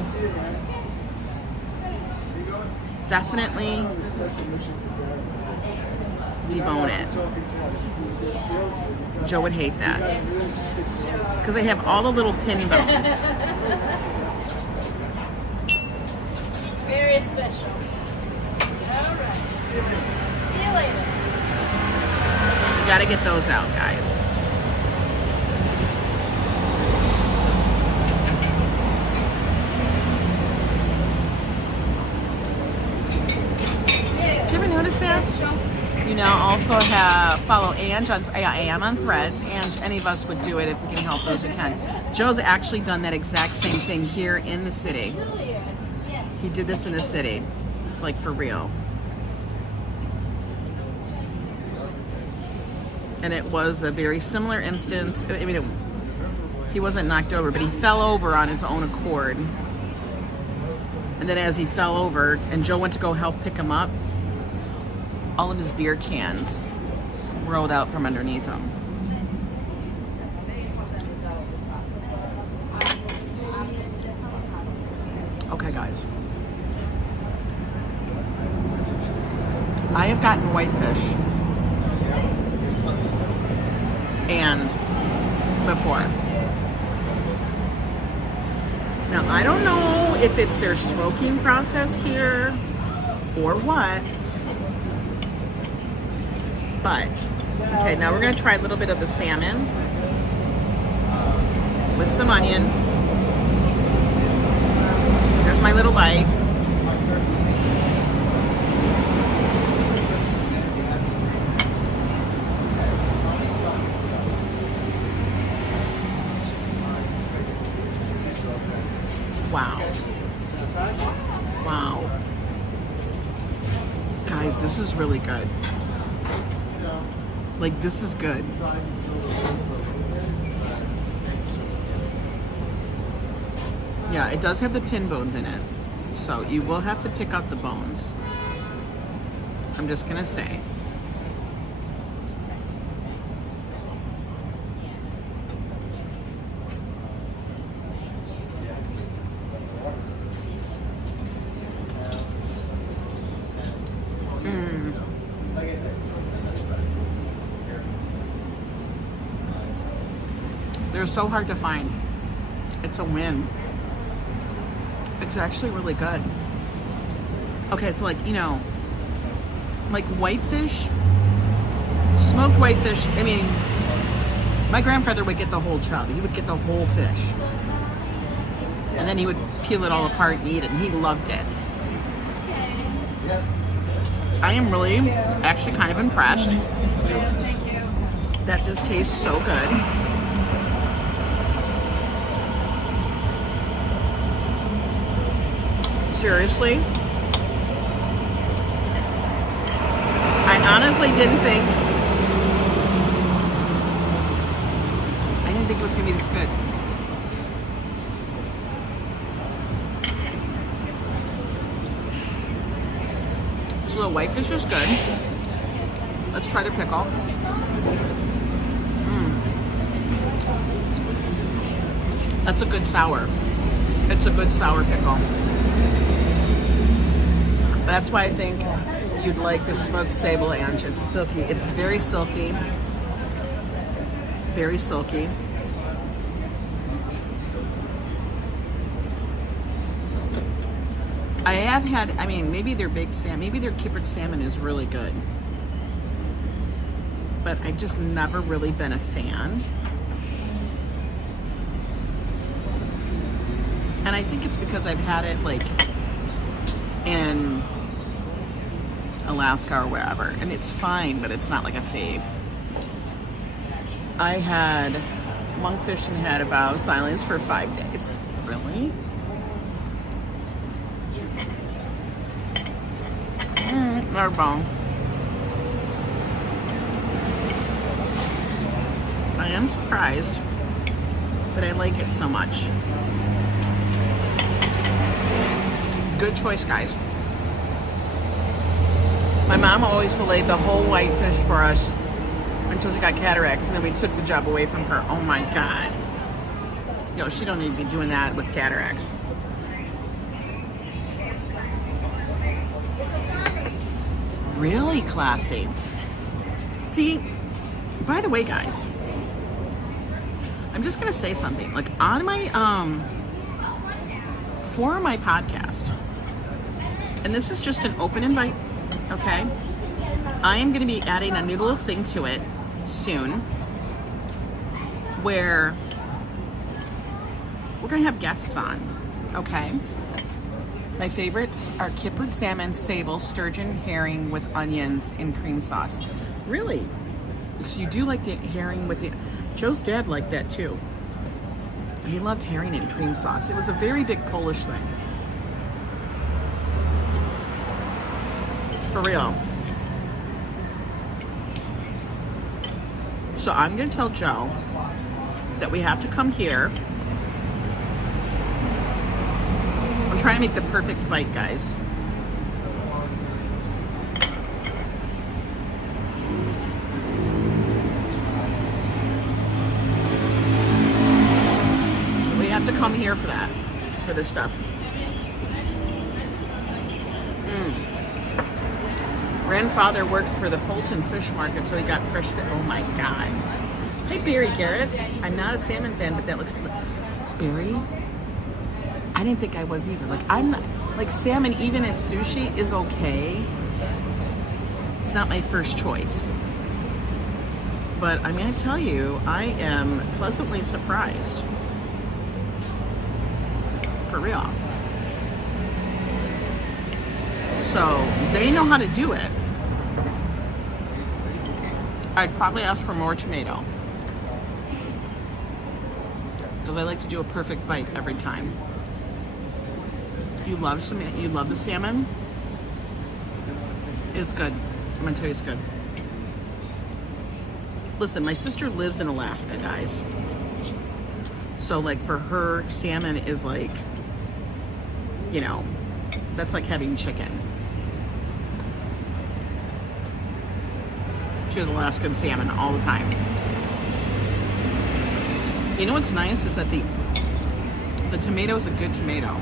definitely debone it. Joe would hate that because they have all the little pin bones. Very special. All right. See you later. You got to get those out, guys. Did you ever notice that? You now also follow Ange on I am on Threads, and any of us would do it if we can help those who can. Joe's actually done that exact same thing here in the city. He did this in the city, like for real. And it was a very similar instance. I mean, he wasn't knocked over, but he fell over on his own accord. And then as he fell over, and Joe went to go help pick him up, all of his beer cans rolled out from underneath him. Okay, guys. I have gotten whitefish and before. Now, I don't know if it's their smoking process here or what. But, okay, now we're going to try a little bit of the salmon with some onion. There's my little bite. Wow. Wow. Guys, this is really good. Like, this is good. Yeah, it does have the pin bones in it. So you will have to pick up the bones. I'm just gonna say. They're so hard to find. It's a win. It's actually really good. Okay, so like, you know, like whitefish, smoked whitefish, I mean, my grandfather would get the whole chub. He would get the whole fish. And then he would peel it all apart and eat it, and he loved it. I am really actually kind of impressed that this tastes so good. seriously, I honestly didn't think it was gonna be this good. This little whitefish is good. Let's try their pickle. That's a good sour. It's a good sour pickle. That's why I think you'd like the smoked sable ange. It's silky. It's very silky. Very silky. I have had, I mean, maybe their big salmon, maybe their kippered salmon is really good. But I've just never really been a fan. And I think it's because I've had it like in Alaska or wherever. And it's fine, but it's not like a fave. I had monkfish and had about silence for 5 days. Really? They're bone. I am surprised that I like it so much. Good choice, guys. My mom always filleted the whole whitefish for us until she got cataracts, and then we took the job away from her. Oh my God. Yo, she don't need to be doing that with cataracts. Really classy. See, by the way, guys, I'm just gonna say something. Like on my for my podcast, and this is just an open invite, okay? I am gonna be adding a new little thing to it soon, where we're gonna have guests on, okay? My favorites are kippered salmon, sable, sturgeon, herring with onions and cream sauce. Really? So you do like the herring with the... Joe's dad liked that too. He loved herring and cream sauce. It was a very big Polish thing. For real. So I'm going to tell Joe that we have to come here. I'm trying to make the perfect bite, guys. We have to come here for that, for this stuff. Grandfather worked for the Fulton Fish Market, so he got fresh fish. Oh my God. Hi, Barry Garrett. I'm not a salmon fan, but that looks... Barry? I didn't think I was either. Like, I'm not... Like, salmon, even as sushi, is okay. It's not my first choice. But I'm going to tell you, I am pleasantly surprised. For real. So, they know how to do it. I'd probably ask for more tomato. Because I like to do a perfect bite every time. You love the salmon? It's good. I'm gonna tell you it's good. Listen, my sister lives in Alaska, guys. So like for her, salmon is like, you know, that's like having chicken. She has Alaskan salmon all the time. You know what's nice is that the tomato is a good tomato.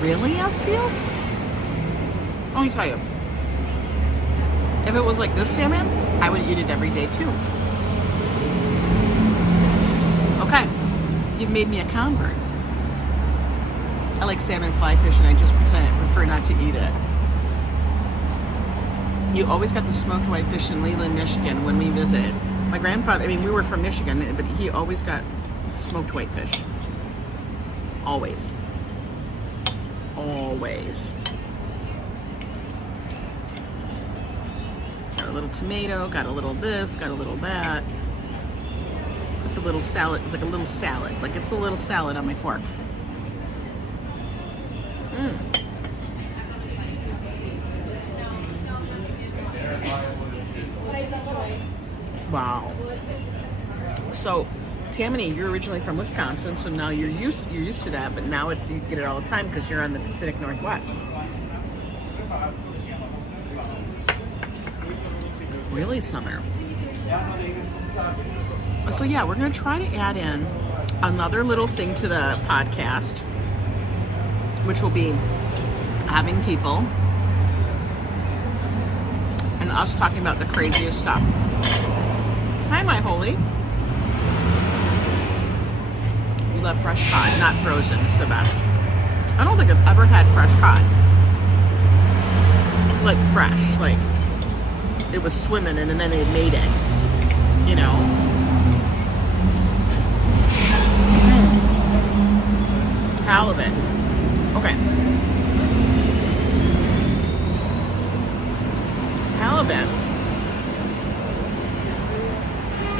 Really, Asfields? Let me tell you. If it was like this salmon, I would eat it every day too. Okay, you've made me a convert. I like salmon fly fish and I just prefer not to eat it. You always got the smoked whitefish in Leland, Michigan when we visited. My grandfather, I mean, we were from Michigan, but he always got smoked whitefish. Always. Always. Got a little tomato, got a little this, got a little that. It's a little salad. It's like a little salad. Like it's a little salad on my fork. Wow. So, Tammany, you're originally from Wisconsin, so now you're used to that, but now it's you get it all the time because you're on the Pacific Northwest. Really summer. So yeah, we're gonna try to add in another little thing to the podcast, which will be having people and us talking about the craziest stuff. Hi, my holy. We love fresh cod, not frozen. It's the best. I don't think I've ever had fresh cod. Like fresh, like it was swimming and then they made it, you know. Halibut. Okay. Halibut.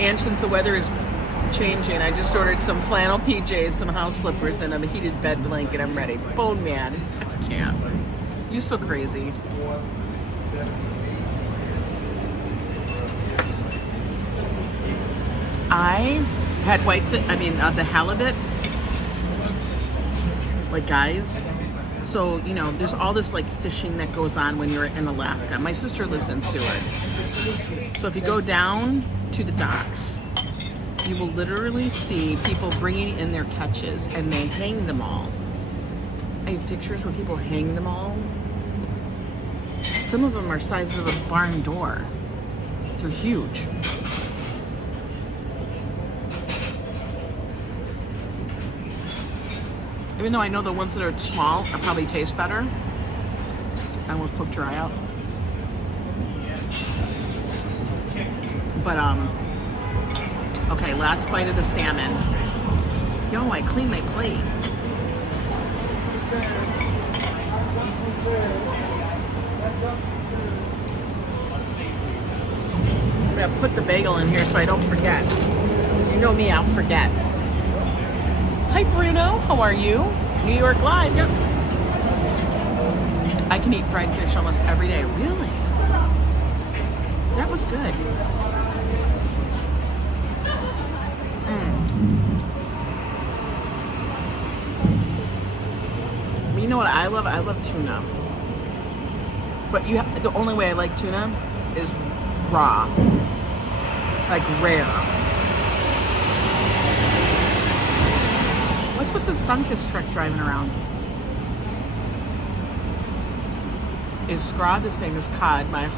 And since the weather is changing, I just ordered some flannel PJs, some house slippers, and a heated bed blanket. I'm ready. Bone man. I can't. You're so crazy. I had the halibut. Like, guys, so, you know, there's all this, like, fishing that goes on when you're in Alaska. My sister lives in Seward. So if you go down to the docks, you will literally see people bringing in their catches, and they hang them all. I have pictures where people hang them all. Some of them are sizes of a barn door. They're huge. Even though I know the ones that are small are probably taste better. I almost poked your eye out. But, okay, last bite of the salmon. Yo, I cleaned my plate. I'm gonna put the bagel in here so I don't forget. You know me, I'll forget. Hi, Bruno. How are you? New York Live. Yep. I can eat fried fish almost every day. Really? That was good. You know what I love? I love tuna. But the only way I like tuna is raw. Like rare. What's with the Sunkist truck driving around? Is scrod the same as cod? I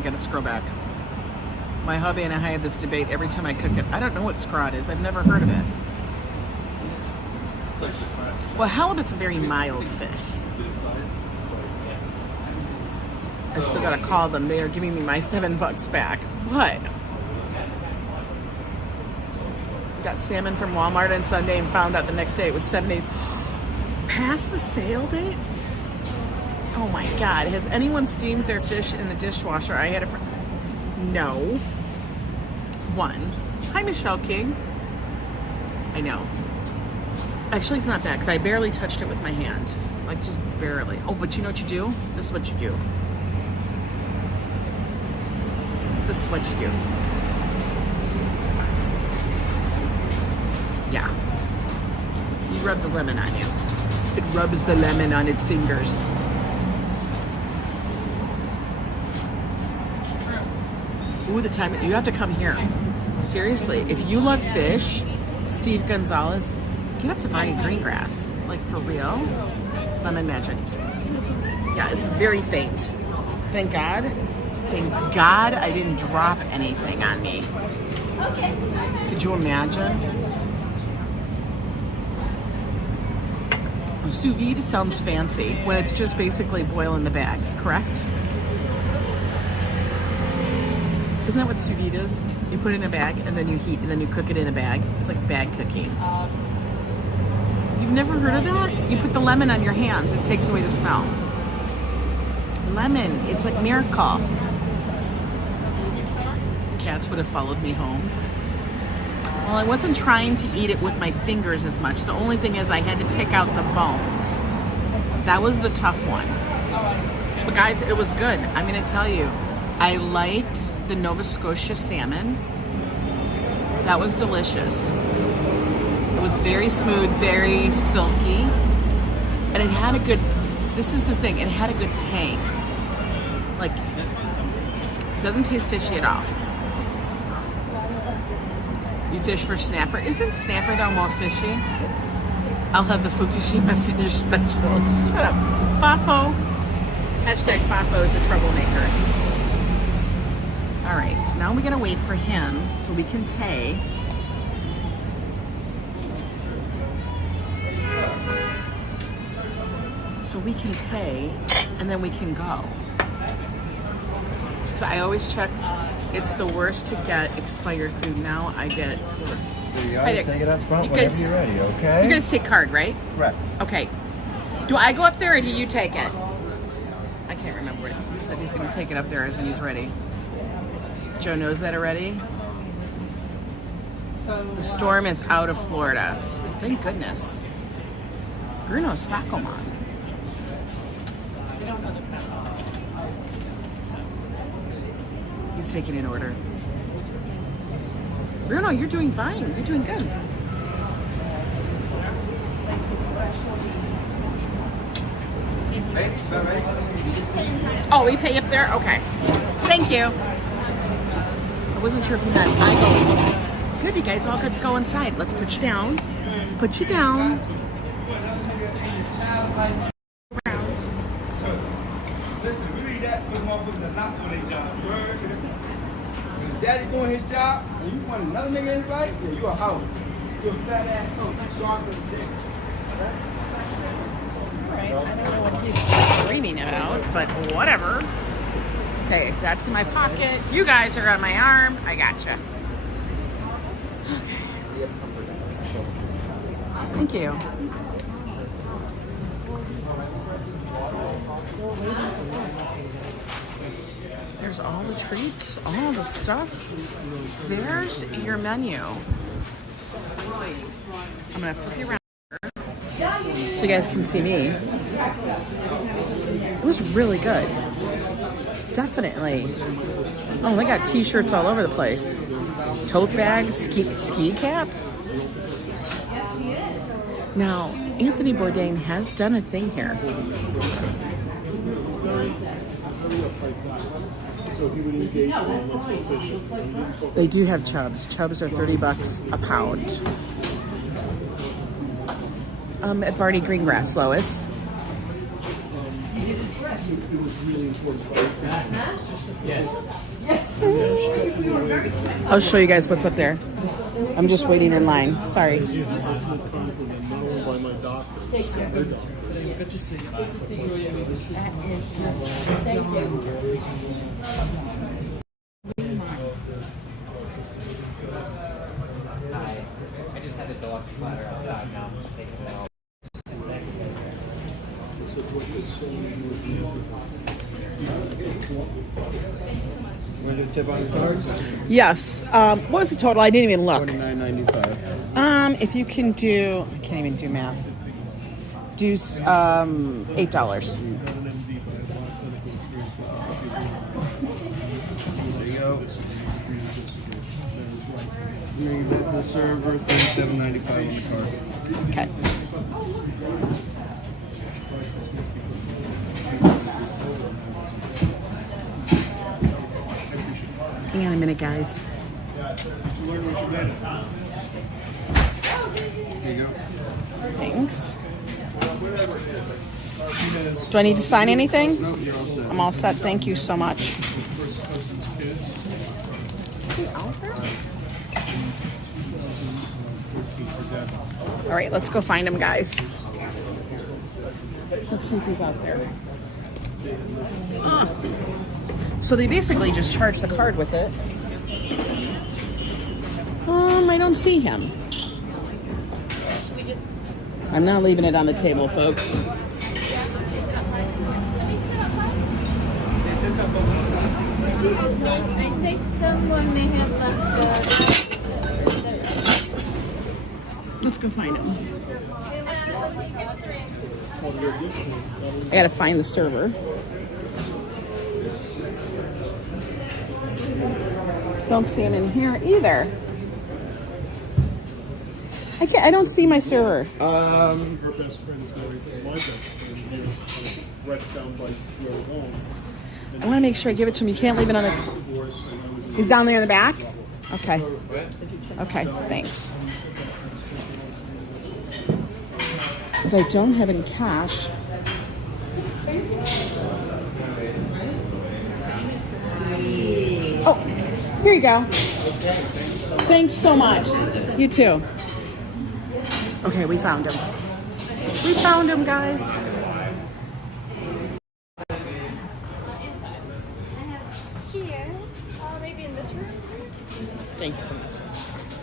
gotta scroll back. My hubby and I have this debate every time I cook it. I don't know what scrod is. I've never heard of it. Well, halibut's a very mild fish. I still gotta call them. They are giving me my $7 back. What? Got salmon from Walmart on Sunday and found out the next day it was 7 days past the sale date. Oh my God! Has anyone steamed their fish in the dishwasher? I had a friend. No. One. Hi, Michelle King. I know. Actually, it's not that because I barely touched it with my hand, like just barely. Oh, but you know what you do? This is what you do. This is what you do. Yeah. You rub the lemon on you. It rubs the lemon on its fingers. Ooh, the time. You have to come here. Seriously, if you love fish, Steve Gonzalez, get up to Barney Greengrass. Like, for real. Lemon magic. Yeah, it's very faint. Thank God. Thank God I didn't drop anything on me. Could you imagine? Sous vide sounds fancy when it's just basically boil in the bag, correct? Isn't that what sous vide is? You put it in a bag and then you heat and then you cook it in a bag. It's like bag cooking. You've never heard of that? You put the lemon on your hands. It takes away the smell. Lemon. It's like miracle. Cats would have followed me home. Well, I wasn't trying to eat it with my fingers as much. The only thing is I had to pick out the bones. That was the tough one. But guys, it was good. I'm gonna tell you, I liked the Nova Scotia salmon. That was delicious. It was very smooth, very silky. And it had a good, this is the thing, it had a good tang. Like, it doesn't taste fishy at all. You fish for snapper. Isn't snapper though more fishy? I'll have the Fukushima fish special. Shut up. Fafo. Hashtag Fafo is a troublemaker. All right, so now we gotta wait for him so we can pay. So we can pay and then we can go. So I always check. It's the worst to get expired food. Now I get. There you go. Hi there. Take it up front You whenever guys- you're ready, okay? You guys take card, right? Correct. Okay. Do I go up there or do you take it? I can't remember. He said he's going to take it up there when he's ready. Joe knows that already. The storm is out of Florida. Thank goodness. Bruno Saccoman. He's taking an order. Bruno, you're doing fine. You're doing good. Oh, we pay up there? Okay. Thank you. I wasn't sure if you meant I go inside. Good, you guys all good to go inside. Let's put you down. Put you down. Listen, we need that for the motherfuckers that not doing their job. You heard? When his daddy doing his job, and you want another nigga in his life, yeah, you a hoe. You a fat ass hoe. Sharp as a dick. Alright, I don't know what he's screaming about, but whatever. Okay, that's in my pocket. You guys are on my arm. I gotcha. Okay. Thank you. There's all the treats, all the stuff. There's your menu. I'm gonna flip you around so you guys can see me. It was really good. Definitely. Oh, they got t-shirts all over the place. Tote bags, ski caps. Now, Anthony Bourdain has done a thing here. They do have chubs. Chubs are $30 a pound. At Barney Greengrass, Lois. I'll show you guys what's up there. I'm just waiting in line. Sorry. Good to see you. Thank you. I just had the deluxe platter outside now. I'm just taking it out. Want to tip on the card? Yes. What was the total? I didn't even look. $49.95. If you can do, I can't even do math. Do $8. There you go. Bring it back to the server. $37.95 on the card. Okay. Hang on a minute, guys. There you go. Thanks. Do I need to sign anything? No, you're all set. I'm all set. Thank you so much. All right, let's go find him, guys. Let's see if he's out there. So they basically just charge the card with it. I don't see him. I'm not leaving it on the table, folks. Excuse me, I think someone may have left the Let's go find him. I gotta find the server. Don't see him in here either. I don't see my server. Her best friend is married to my best friend. They were right down by where we're going. I want to make sure I give it to him. You can't leave it on the... Divorce, and I was in He's down there in the back? Okay. Okay, thanks. If I don't have any cash... Oh, here you go. Thanks so much. You too. Okay, we found him. We found him, guys. Here. Maybe in this room. Thank you so much.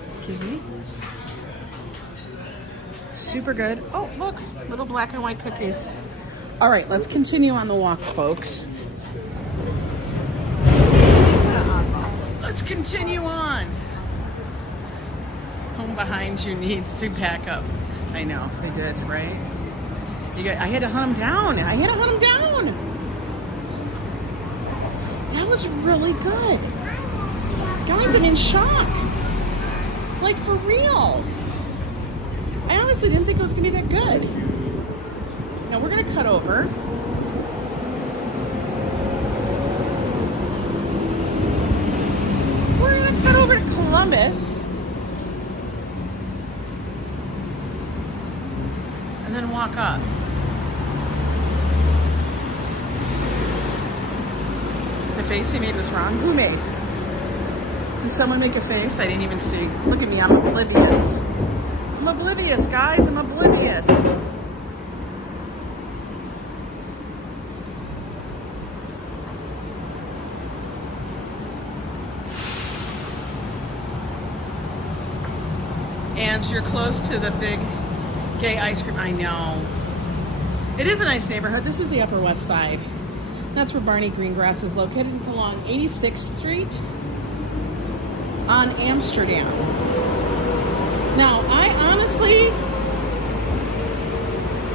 Excuse me. Super good. Oh, look, little black and white cookies. All right, let's continue on the walk, folks. Let's continue on. Home behind you needs to pack up. I know, I did, right? I had to hunt him down. That was really good. Guys, I'm in shock. Like, for real. I honestly didn't think it was gonna be that good. Now we're gonna cut over. We're gonna cut over to Columbus. And then walk up. The face he made was wrong. Who made? Did someone make a face? I didn't even see. Look at me, I'm oblivious. I'm oblivious, guys, I'm oblivious. And you're close to the big gay ice cream. I know. It is a nice neighborhood. This is the Upper West Side. That's where Barney Greengrass is located. It's along 86th Street on Amsterdam. Now, I honestly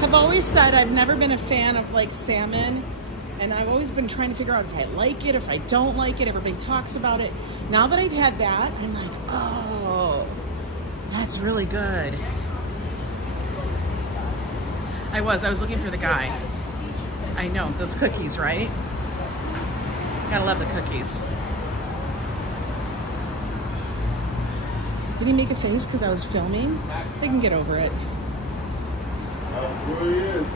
have always said I've never been a fan of like salmon, and I've always been trying to figure out if I like it, if I don't like it. Everybody talks about it. Now that I've had that, I'm like, oh, that's really good. I was looking for the guy. I know, those cookies, right? Gotta love the cookies. Did he make a face because I was filming? They can get over it. That's where he is.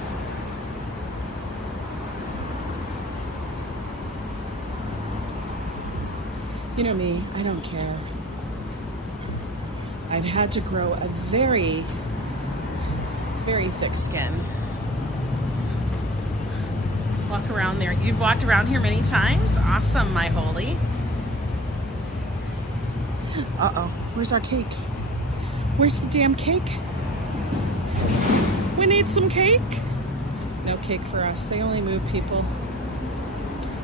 You know me, I don't care. I've had to grow a very, very thick skin. Walk around there. You've walked around here many times? Awesome, my holy. Uh-oh, where's our cake? Where's the damn cake? We need some cake. No cake for us. They only move people.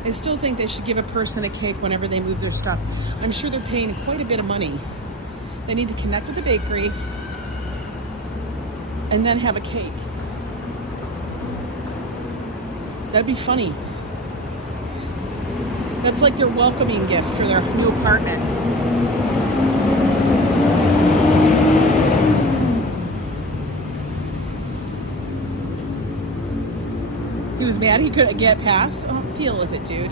I still think they should give a person a cake whenever they move their stuff. I'm sure they're paying quite a bit of money. They need to connect with the bakery and then have a cake. That'd be funny. That's like their welcoming gift for their new apartment. He was mad he couldn't get past. Oh, deal with it, dude.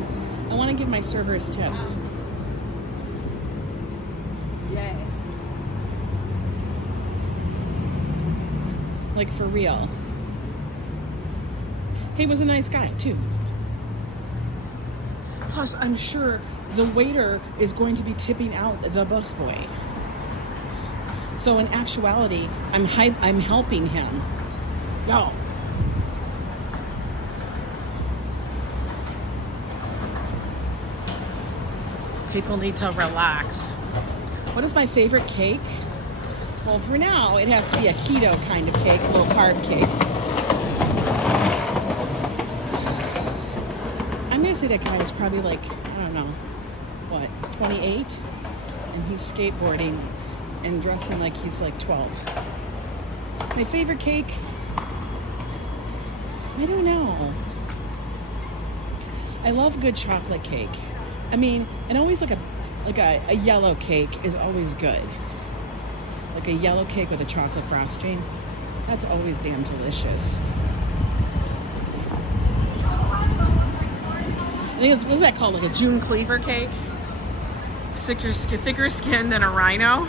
I want to give my server his tip. Yes. Like, for real. He was a nice guy, too. Plus, I'm sure the waiter is going to be tipping out the busboy. So in actuality, I'm helping him. No. People need to relax. What is my favorite cake? Well, for now, it has to be a keto kind of cake, a low carb cake. I'm gonna say that guy is probably like, I don't know, what, 28? And he's skateboarding and dressing like he's like 12. My favorite cake? I don't know. I love good chocolate cake. I mean, and always like a yellow cake is always good. Like a yellow cake with a chocolate frosting. That's always damn delicious. I think it's, what's that called? Like a June Cleaver cake? Thicker skin than a rhino.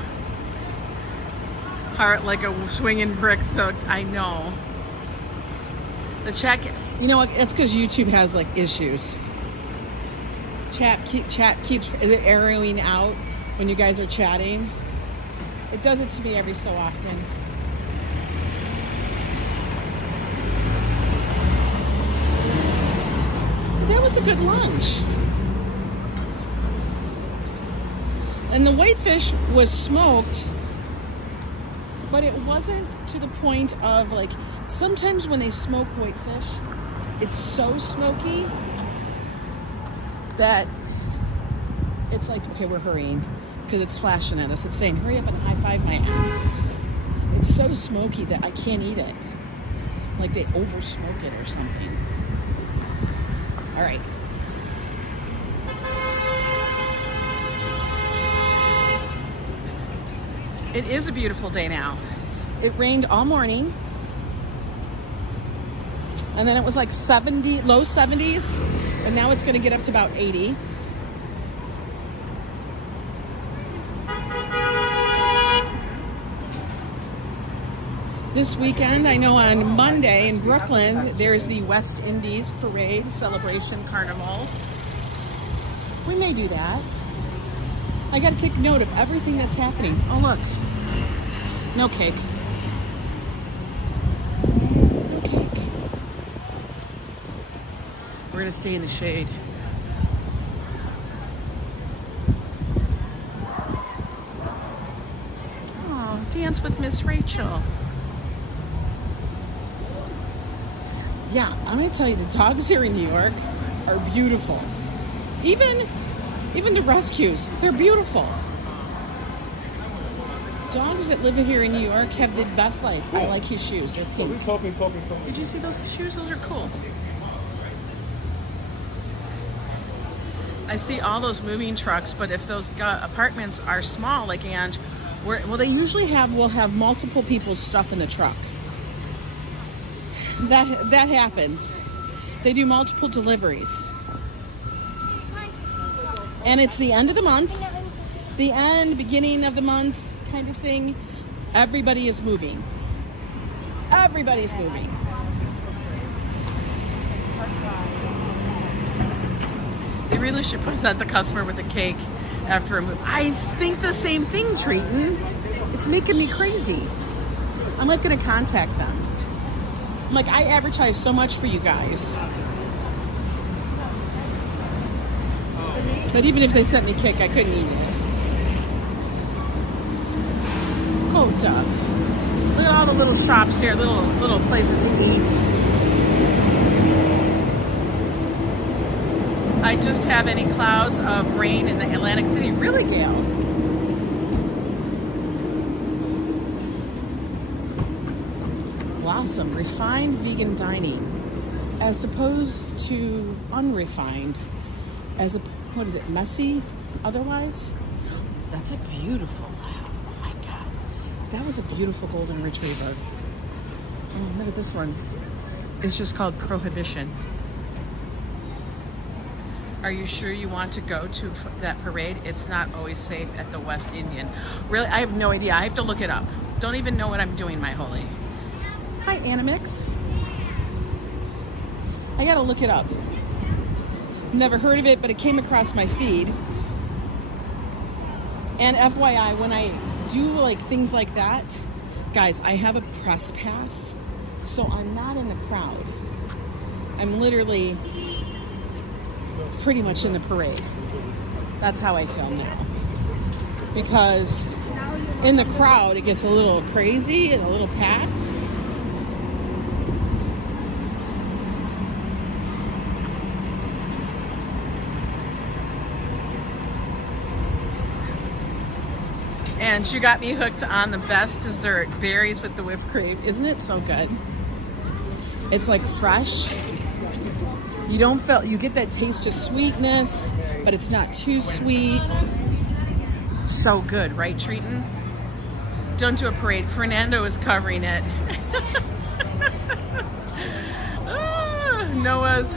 Heart like a swinging brick, so I know. The chat, you know what? It's because YouTube has like issues. Chat keeps, is it arrowing out when you guys are chatting? It does it to me every so often. That was a good lunch. And the whitefish was smoked, but it wasn't to the point of like, sometimes when they smoke whitefish, it's so smoky that it's like, okay, we're hurrying because it's flashing at us. It's saying, hurry up and high five my ass. It's so smoky that I can't eat it. Like they over smoke it or something. All right. It is a beautiful day now. It rained all morning. And then it was like 70, low 70s. And now it's going to get up to about 80. This weekend, I know on Monday in Brooklyn, there's the West Indies Parade Celebration Carnival. We may do that. I got to take note of everything that's happening. Oh, look. No cake. No cake. We're going to stay in the shade. Oh, dance with Miss Rachel. Yeah, I'm going to tell you, the dogs here in New York are beautiful. Even the rescues, they're beautiful. Dogs that live here in New York have the best life. Cool. I like his shoes. They're pink. Talking. Did you see those shoes? Those are cool. I see all those moving trucks, but if those apartments are small, like Ange, they usually will have multiple people's stuff in the truck. That happens. They do multiple deliveries. And it's the end of the month. Beginning of the month kind of thing. Everybody is moving. Everybody's moving. They really should present the customer with a cake after a move. I think the same thing, Treaton. It's making me crazy. I'm like going to contact them. I'm like, I advertise so much for you guys. But even if they sent me cake, I couldn't eat it. Kota. Look at all the little shops here, little places to eat. I just have any clouds of rain in the Atlantic City. Really, Gail? Blossom, refined vegan dining, as opposed to unrefined, what is it, messy otherwise? That's a beautiful lab. Oh my God. That was a beautiful golden retriever. Oh, look at this one. It's just called Prohibition. Are you sure you want to go to that parade? It's not always safe at the West Indian. Really, I have no idea. I have to look it up. Don't even know what I'm doing, my holy. Hi, Animix. I gotta look it up. Never heard of it, but it came across my feed. And FYI, when I do like things like that, guys, I have a press pass, so I'm not in the crowd. I'm literally pretty much in the parade. That's how I feel now. Because in the crowd, it gets a little crazy and a little packed. And you got me hooked on the best dessert, berries with the whipped cream. Isn't it so good? It's like fresh. You don't feel, you get that taste of sweetness, but it's not too sweet. So good, right, Treaton? Don't do a parade. Fernando is covering it. Noah's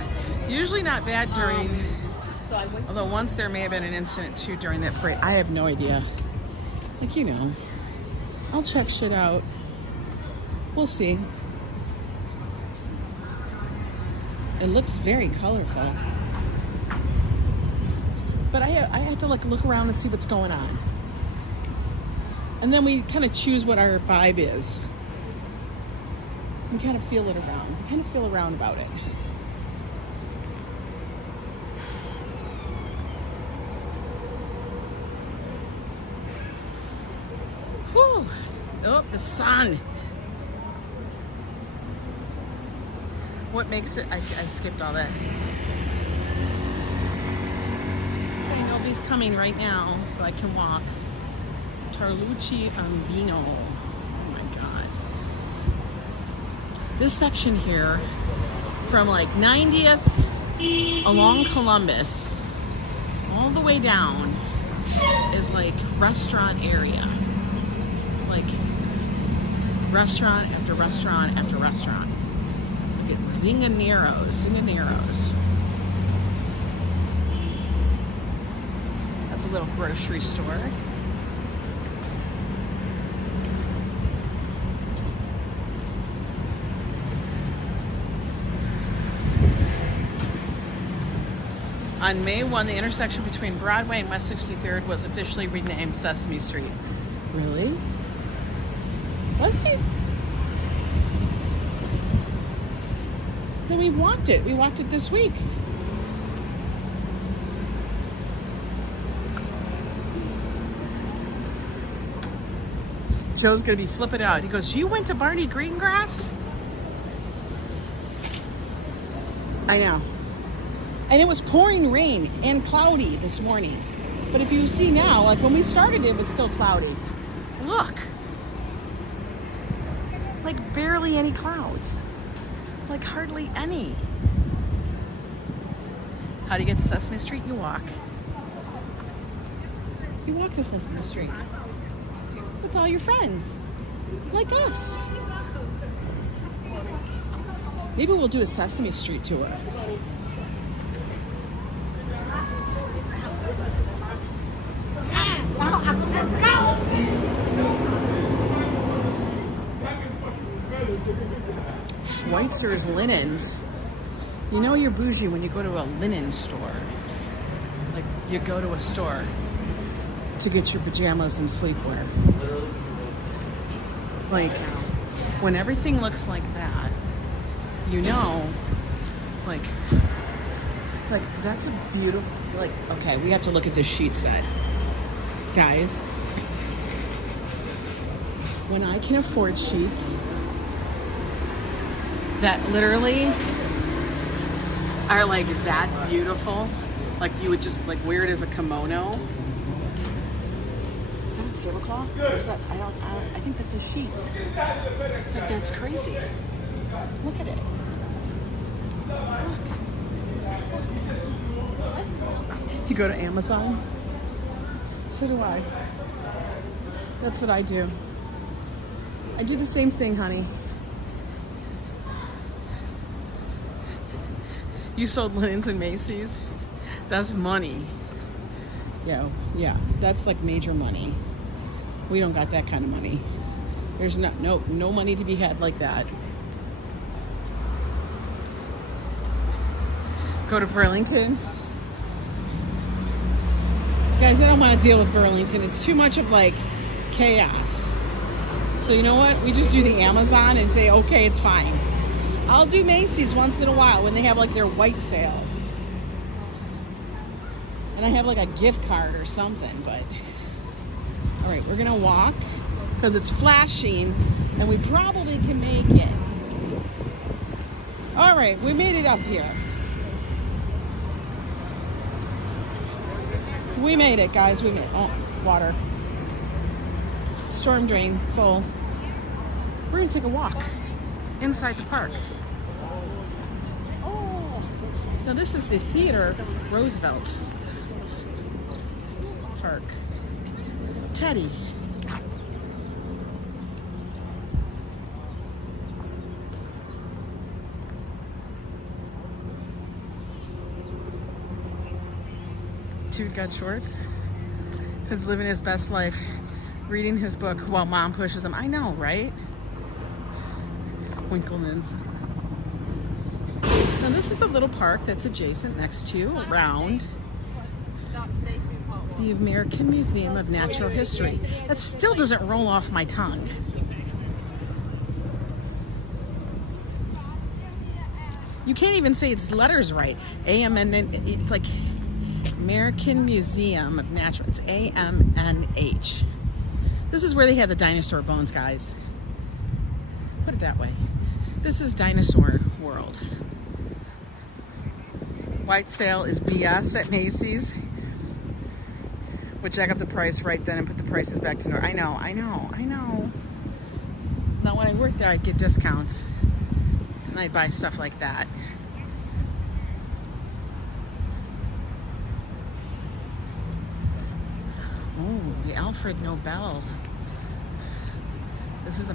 usually not bad during, although once there may have been an incident too during that parade. I have no idea. Like, you know, I'll check shit out. We'll see. It looks very colorful. But I had to like look around and see what's going on. And then we kind of choose what our vibe is. We kind of feel it around. We kind of feel around about it. Whew. Oh, the sun. What makes it, I skipped all that. Okay, nobody's coming right now, so I can walk. Tarlucci Umbino. Oh my God. This section here, from like 90th along Columbus, all the way down, is like restaurant area. Like restaurant after restaurant after restaurant. Look at Zinganeros. That's a little grocery store. On May 1, the intersection between Broadway and West 63rd was officially renamed Sesame Street. Really? Was it? Then we walked it. We walked it this week. Joe's gonna be flipping out. He goes, "You went to Barney Greengrass?" I know. And it was pouring rain and cloudy this morning. But if you see now, like when we started, it was still cloudy. Look. Like barely any clouds. Like hardly any. How do you get to Sesame Street? You walk. You walk to Sesame Street. With all your friends. Like us. Maybe we'll do a Sesame Street tour. Schweitzer's Linens. You know you're bougie when you go to a linen store. Like you go to a store to get your pajamas and sleepwear. Like when everything looks like that, you know, like that's a beautiful, like, okay, we have to look at this sheet set. Guys, when I can afford sheets that literally are like that beautiful, like you would just like wear it as a kimono. Is that a tablecloth? Or is that, I think that's a sheet. Like that's crazy. Look at it. Look. You go to Amazon? So do I. That's what I do. I do the same thing, honey. You sold linens in Macy's? That's money. Yeah, that's like major money. We don't got that kind of money. There's no money to be had like that. Go to Burlington. Guys, I don't want to deal with Burlington. It's too much of like chaos. So you know what? We just do the Amazon and say, okay, it's fine. I'll do Macy's once in a while when they have like their white sale. And I have like a gift card or something, but. All right, we're gonna walk because it's flashing and we probably can make it. All right, we made it up here. We made it, guys. We made it. Oh, water. storm drain full. We're gonna take a walk inside the park. Oh, now this is the Theater Roosevelt Park. Teddy. Dude got shorts. Is living his best life, reading his book while mom pushes him. I know, right? Winkleman's. Now this is the little park that's adjacent next to, around the American Museum of Natural History. That still doesn't roll off my tongue. You can't even say its letters right. AMN, it's like American Museum of Natural, it's AMNH. This is where they have the dinosaur bones, guys. Put it that way. This is Dinosaur World. White sale is BS at Macy's. Would jack up the price right then and put the prices back to normal. I know. Now when I worked there, I'd get discounts and I'd buy stuff like that. Oh, the Alfred Nobel. This is a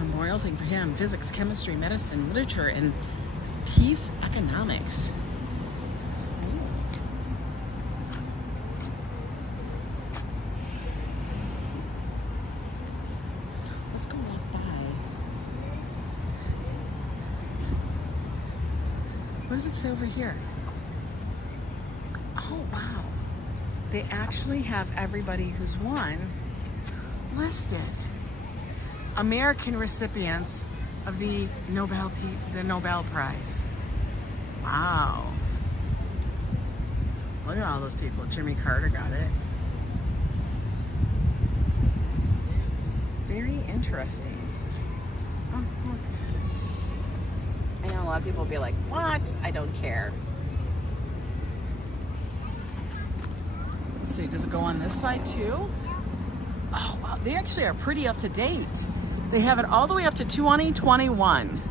memorial thing for him. Physics, chemistry, medicine, literature, and peace economics. Let's go walk by. What does it say over here? Oh, wow. They actually have everybody who's won listed. American recipients of the Nobel Prize. Wow. Look at all those people. Jimmy Carter got it. Very interesting. Oh, look. I know a lot of people will be like, what? I don't care. Let's see, does it go on this side too? Oh, wow, they actually are pretty up to date. They have it all the way up to 2021.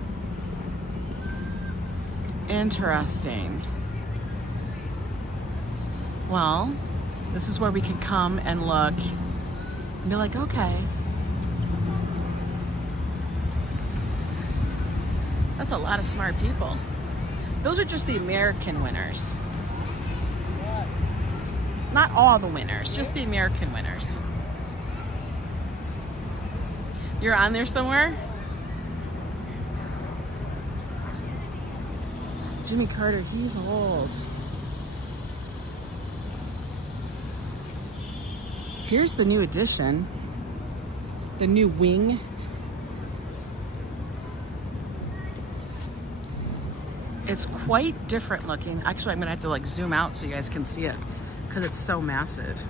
Interesting. Well, this is where we can come and look and be like, okay. That's a lot of smart people. Those are just the American winners. Not all the winners, just the American winners. You're on there somewhere? Jimmy Carter, he's old. Here's the new edition. The new wing. It's quite different looking. Actually, I'm gonna have to like zoom out so you guys can see it because it's so massive.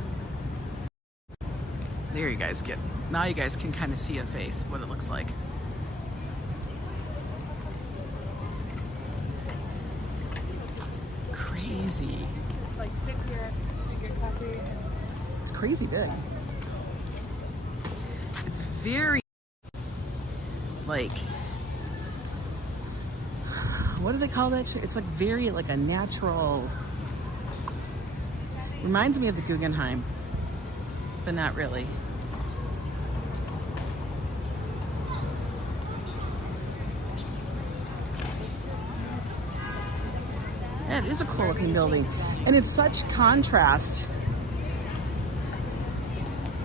There you guys get. Now you guys can kind of see a face, what it looks like. Crazy. Like sit here and get coffee. It's crazy big. It's very like, what do they call that? It's like very like a natural. Reminds me of the Guggenheim, but not really. It is a cool looking building, and it's such contrast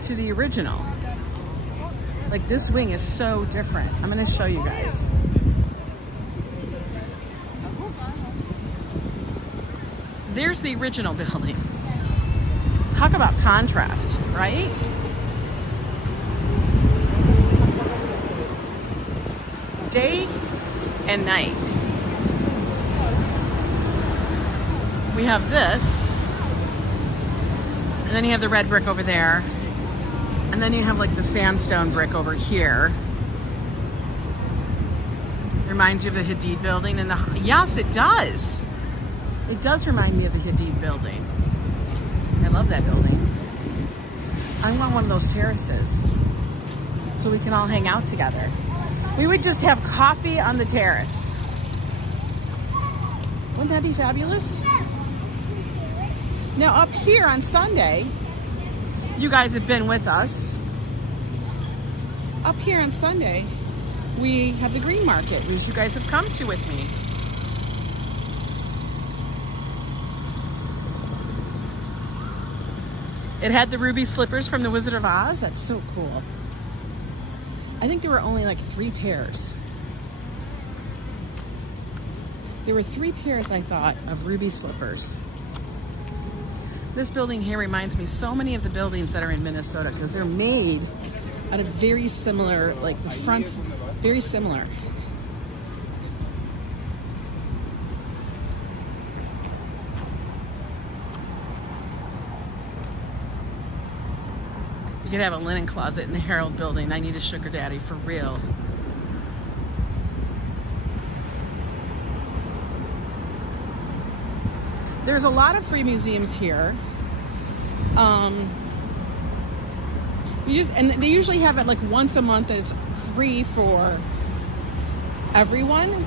to the original. Like this wing is so different. I'm gonna show you guys. There's the original building. Talk about contrast, right? Day and night. We have this, and then you have the red brick over there, and then you have like the sandstone brick over here. Reminds you of the Hadid building, and yes, it does. It does remind me of the Hadid building. I love that building. I want one of those terraces. so we can all hang out together. We would just have coffee on the terrace. Wouldn't that be fabulous? Now up here on Sunday, you guys have been with us. Up here on Sunday, we have the green market, which you guys have come to with me. It had the ruby slippers from the Wizard of Oz. That's so cool. I think there were only like 3 pairs. There were 3 pairs, I thought, of ruby slippers. This building here reminds me so many of the buildings that are in Minnesota because they're made out of very similar, like the fronts, very similar. You could have a linen closet in the Herald building. I need a sugar daddy for real. There's a lot of free museums here. And they usually have it like once a month that it's free for everyone.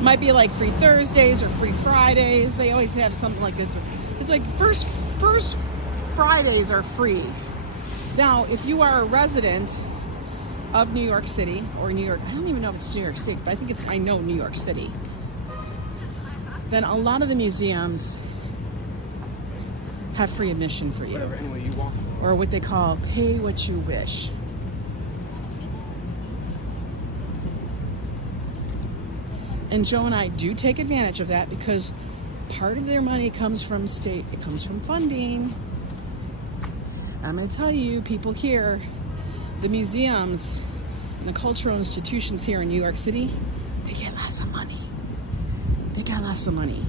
Might be like free Thursdays or free Fridays. They always have something like that. It's like first Fridays are free. Now, if you are a resident of New York City or New York, I don't even know if it's New York State, but I know New York City. Then a lot of the museums have free admission for you. Or what they call pay what you wish. And Joe and I do take advantage of that because part of their money comes from state, it comes from funding. And I'm going to tell you, people here, the museums and the cultural institutions here in New York City, they get lots of money. They got lots of money.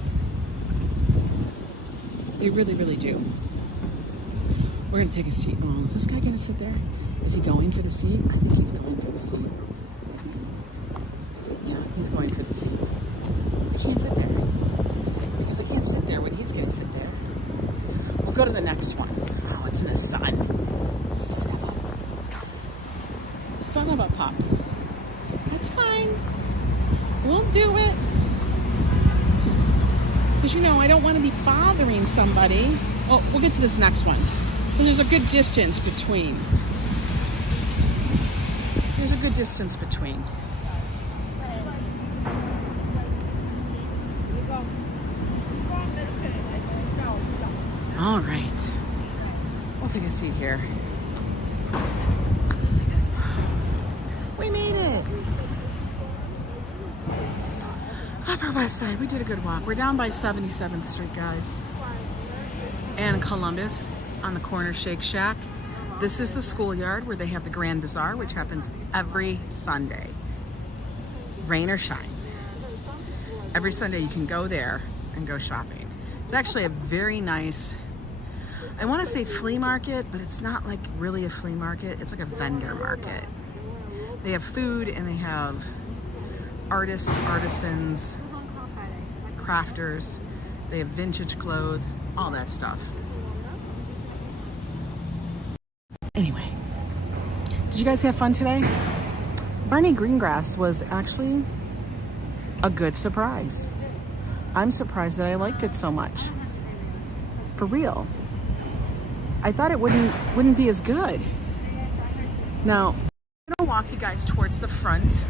They really, really do. We're going to take a seat. Oh, is this guy going to sit there? Is he going for the seat? I think he's going for the seat. Is he? Yeah, he's going for the seat. He can't sit there. Because I can't sit there when he's going to sit there. We'll go to the next one. Oh, it's in the sun. Son of a pup. That's fine. We'll do it. Because, you know, I don't want to be bothering somebody. Oh, we'll get to this next one. Because there's a good distance between. There's a good distance between. All right. We'll take a seat here. We made it. Upper West Side. We did a good walk. We're down by 77th Street, guys. And Columbus on the corner Shake Shack. This is the schoolyard where they have the Grand Bazaar, which happens every Sunday. Rain or shine. Every Sunday you can go there and go shopping. It's actually a very nice, I want to say flea market, but it's not like really a flea market. It's like a vendor market. They have food and they have artists, artisans, crafters. They have vintage clothes, all that stuff. Anyway, did you guys have fun today? Barney Greengrass was actually a good surprise. I'm surprised that I liked it so much. For real. I thought it wouldn't be as good. Now, I'm gonna walk you guys towards the front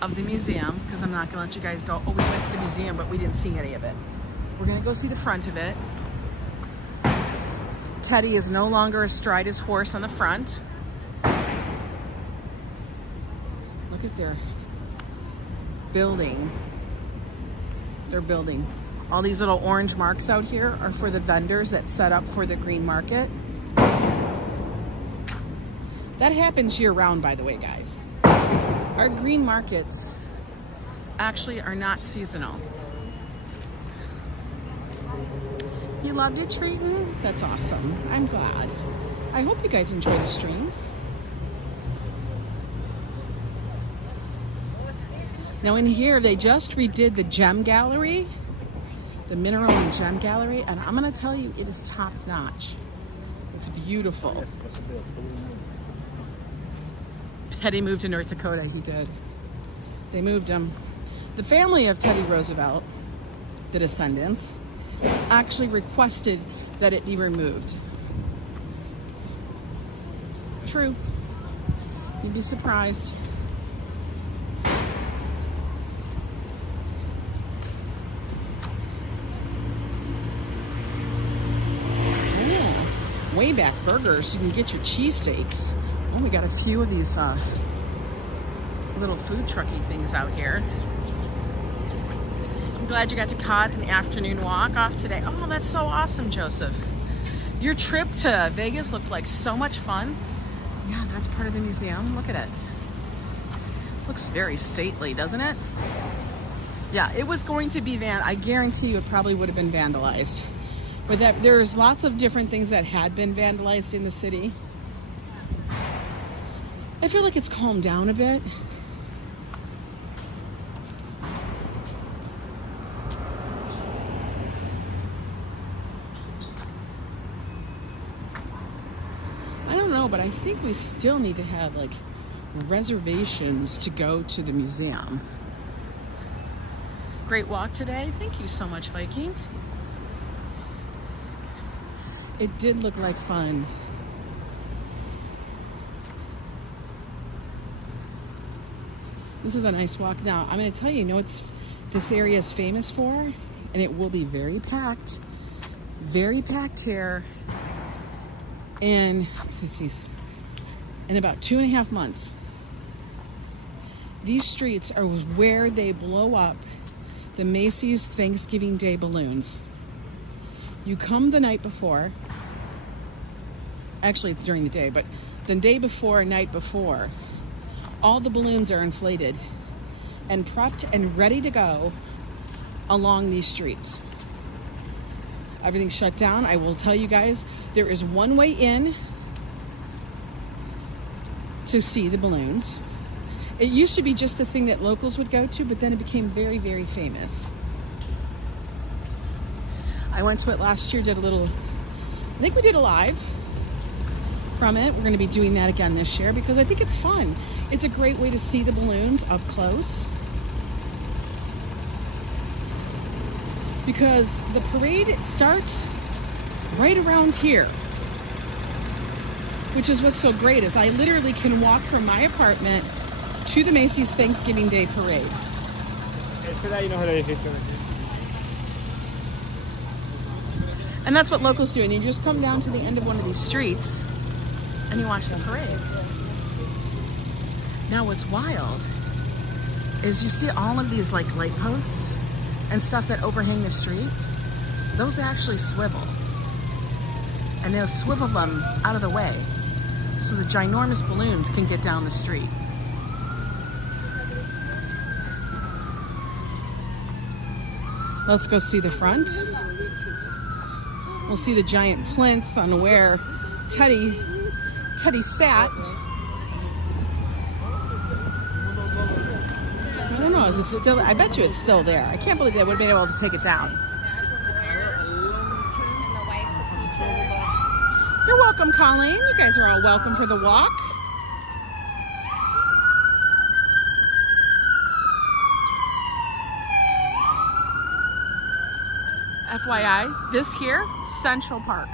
of the museum because I'm not gonna let you guys go, oh, we went to the museum, but we didn't see any of it. We're gonna go see the front of it. Teddy is no longer astride his horse on the front. Look at their building. They're building. All these little orange marks out here are for the vendors that set up for the green market. That happens year round, by the way, guys. Our green markets actually are not seasonal. You loved it, Triton? That's awesome. I'm glad. I hope you guys enjoy the streams. Now in here, they just redid the gem gallery, the mineral and gem gallery, and I'm gonna tell you, it is top notch. It's beautiful. Teddy moved to North Dakota. He did. They moved him. The family of Teddy Roosevelt, the descendants, actually requested that it be removed. True. You'd be surprised. Oh, way back burgers. You can get your cheesesteaks. Oh, we got a few of these little food trucky things out here. I'm glad you got to caught an afternoon walk off today. Oh, that's so awesome, Joseph. Your trip to Vegas looked like so much fun. Yeah, that's part of the museum. Look at it. Looks very stately, doesn't it? Yeah, it was going to be I guarantee you it probably would have been vandalized. But there's lots of different things that had been vandalized in the city. I feel like it's calmed down a bit. I don't know, but I think we still need to have like reservations to go to the museum. Great walk today. Thank you so much, Viking. It did look like fun. This is a nice walk. Now, I'm going to tell you, know what this area is famous for? And it will be very packed here. And in about 2.5 months. These streets are where they blow up the Macy's Thanksgiving Day balloons. You come the night before. Actually, it's during the day, but the day before, night before, all the balloons are inflated and prepped and ready to go along these streets. Everything's shut down. I will tell you guys, there is one way in to see the balloons. It used to be just a thing that locals would go to, but then it became very, very famous. I went to it last year, did a little, I think we did a live from it. We're going to be doing that again this year because I think it's fun. It's a great way to see the balloons up close. Because the parade starts right around here. Which is what's so great is I literally can walk from my apartment to the Macy's Thanksgiving Day parade. And that's what locals do. And you just come down to the end of one of these streets and you watch the parade. Now what's wild is you see all of these like light posts and stuff that overhang the street. Those actually swivel. And they'll swivel them out of the way so the ginormous balloons can get down the street. Let's go see the front. We'll see the giant plinth on where Teddy sat. I don't know, is it still, I bet you it's still there. I can't believe they would have been able to take it down. You're welcome, Colleen. You guys are all welcome for the walk. FYI, this here, Central Park.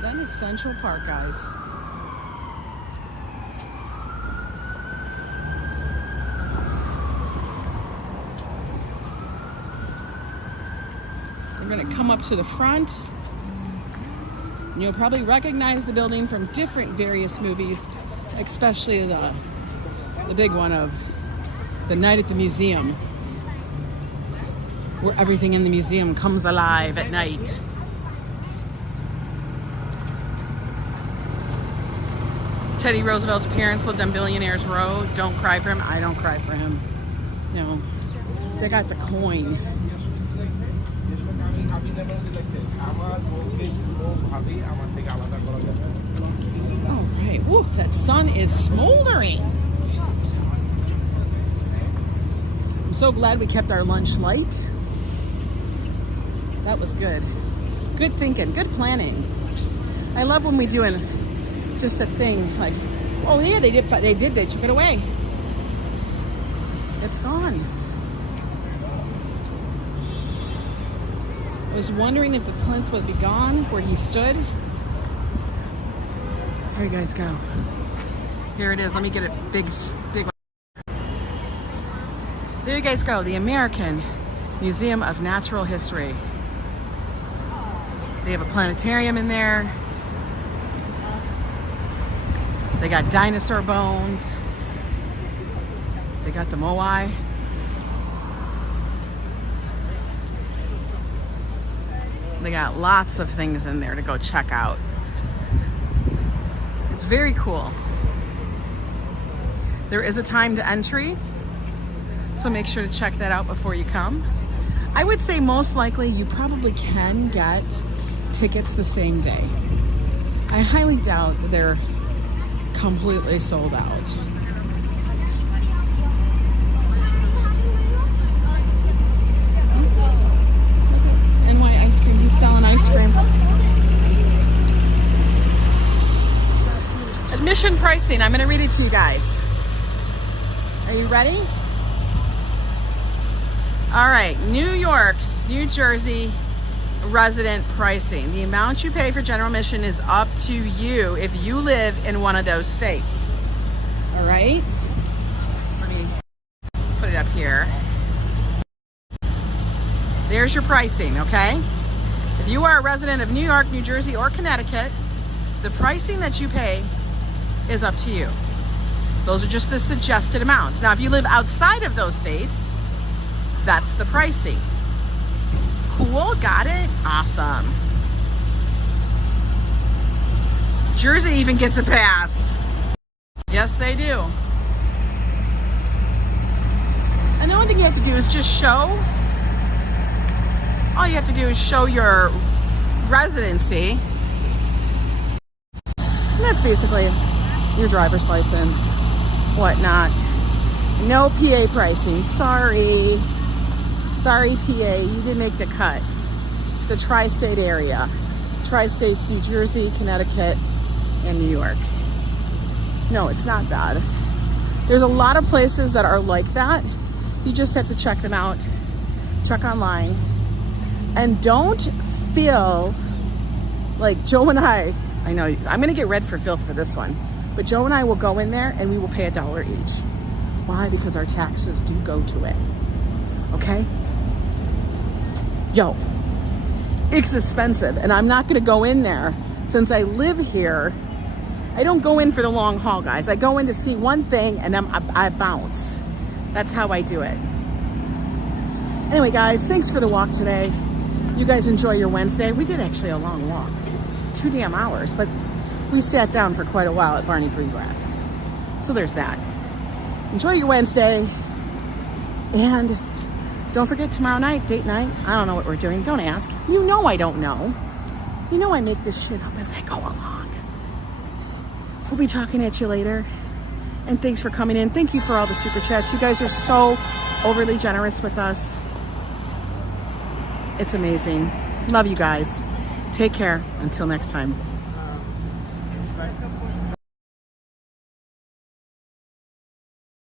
That is Central Park, guys. We're gonna come up to the front. And you'll probably recognize the building from different various movies, especially the big one of The Night at the Museum, where everything in the museum comes alive at night. Teddy Roosevelt's parents lived on Billionaires Row. Don't cry for him. I don't cry for him. No. They got the coin. All right. Woo, that sun is smoldering. I'm so glad we kept our lunch light. That was good. Good thinking, good planning. I love when we do just a thing like Oh yeah, they did. They took it away. It's gone. I was wondering if the plinth would be gone where he stood. Here you guys go. Here it is. Let me get a big one. There you guys go. The American Museum of Natural History. They have a planetarium in there. They got dinosaur bones. They got the moai. They got lots of things in there to go check out. It's very cool. There is a timed entry, so make sure to check that out before you come. I would say most likely you probably can get tickets the same day. I highly doubt they're completely sold out. NY ice cream, he's selling ice cream. Admission pricing, I'm going to read it to you guys. Are you ready? All right, New York's, New Jersey resident pricing. The amount you pay for general admission is up to you if you live in one of those states. All right, let me put it up here. There's your pricing, okay? If you are a resident of New York, New Jersey, or Connecticut, the pricing that you pay is up to you. Those are just the suggested amounts. Now, if you live outside of those states, that's the pricing. Cool, got it? Awesome. Jersey even gets a pass. Yes, they do. And the only thing you have to do is just show, all you have to do is show your residency. And that's basically your driver's license, whatnot. No PA pricing, sorry. Sorry, PA, you didn't make the cut. It's the tri-state area. Tri-states, New Jersey, Connecticut, and New York. No, it's not bad. There's a lot of places that are like that. You just have to check them out. Check online. And don't feel like Joe and I know, I'm gonna get red for filth for this one, but Joe and I will go in there and we will pay $1 each. Why? Because our taxes do go to it. Okay? Yo, it's expensive, and I'm not gonna go in there. Since I live here, I don't go in for the long haul, guys. I go in to see one thing and I bounce. That's how I do it. Anyway, guys, thanks for the walk today. You guys enjoy your Wednesday. We did actually a long walk, 2 damn hours, but we sat down for quite a while at Barney Greengrass. So there's that. Enjoy your Wednesday, and don't forget tomorrow night, date night. I don't know what we're doing. Don't ask. You know I don't know. You know I make this shit up as I go along. We'll be talking at you later. And thanks for coming in. Thank you for all the super chats. You guys are so overly generous with us. It's amazing. Love you guys. Take care. Until next time.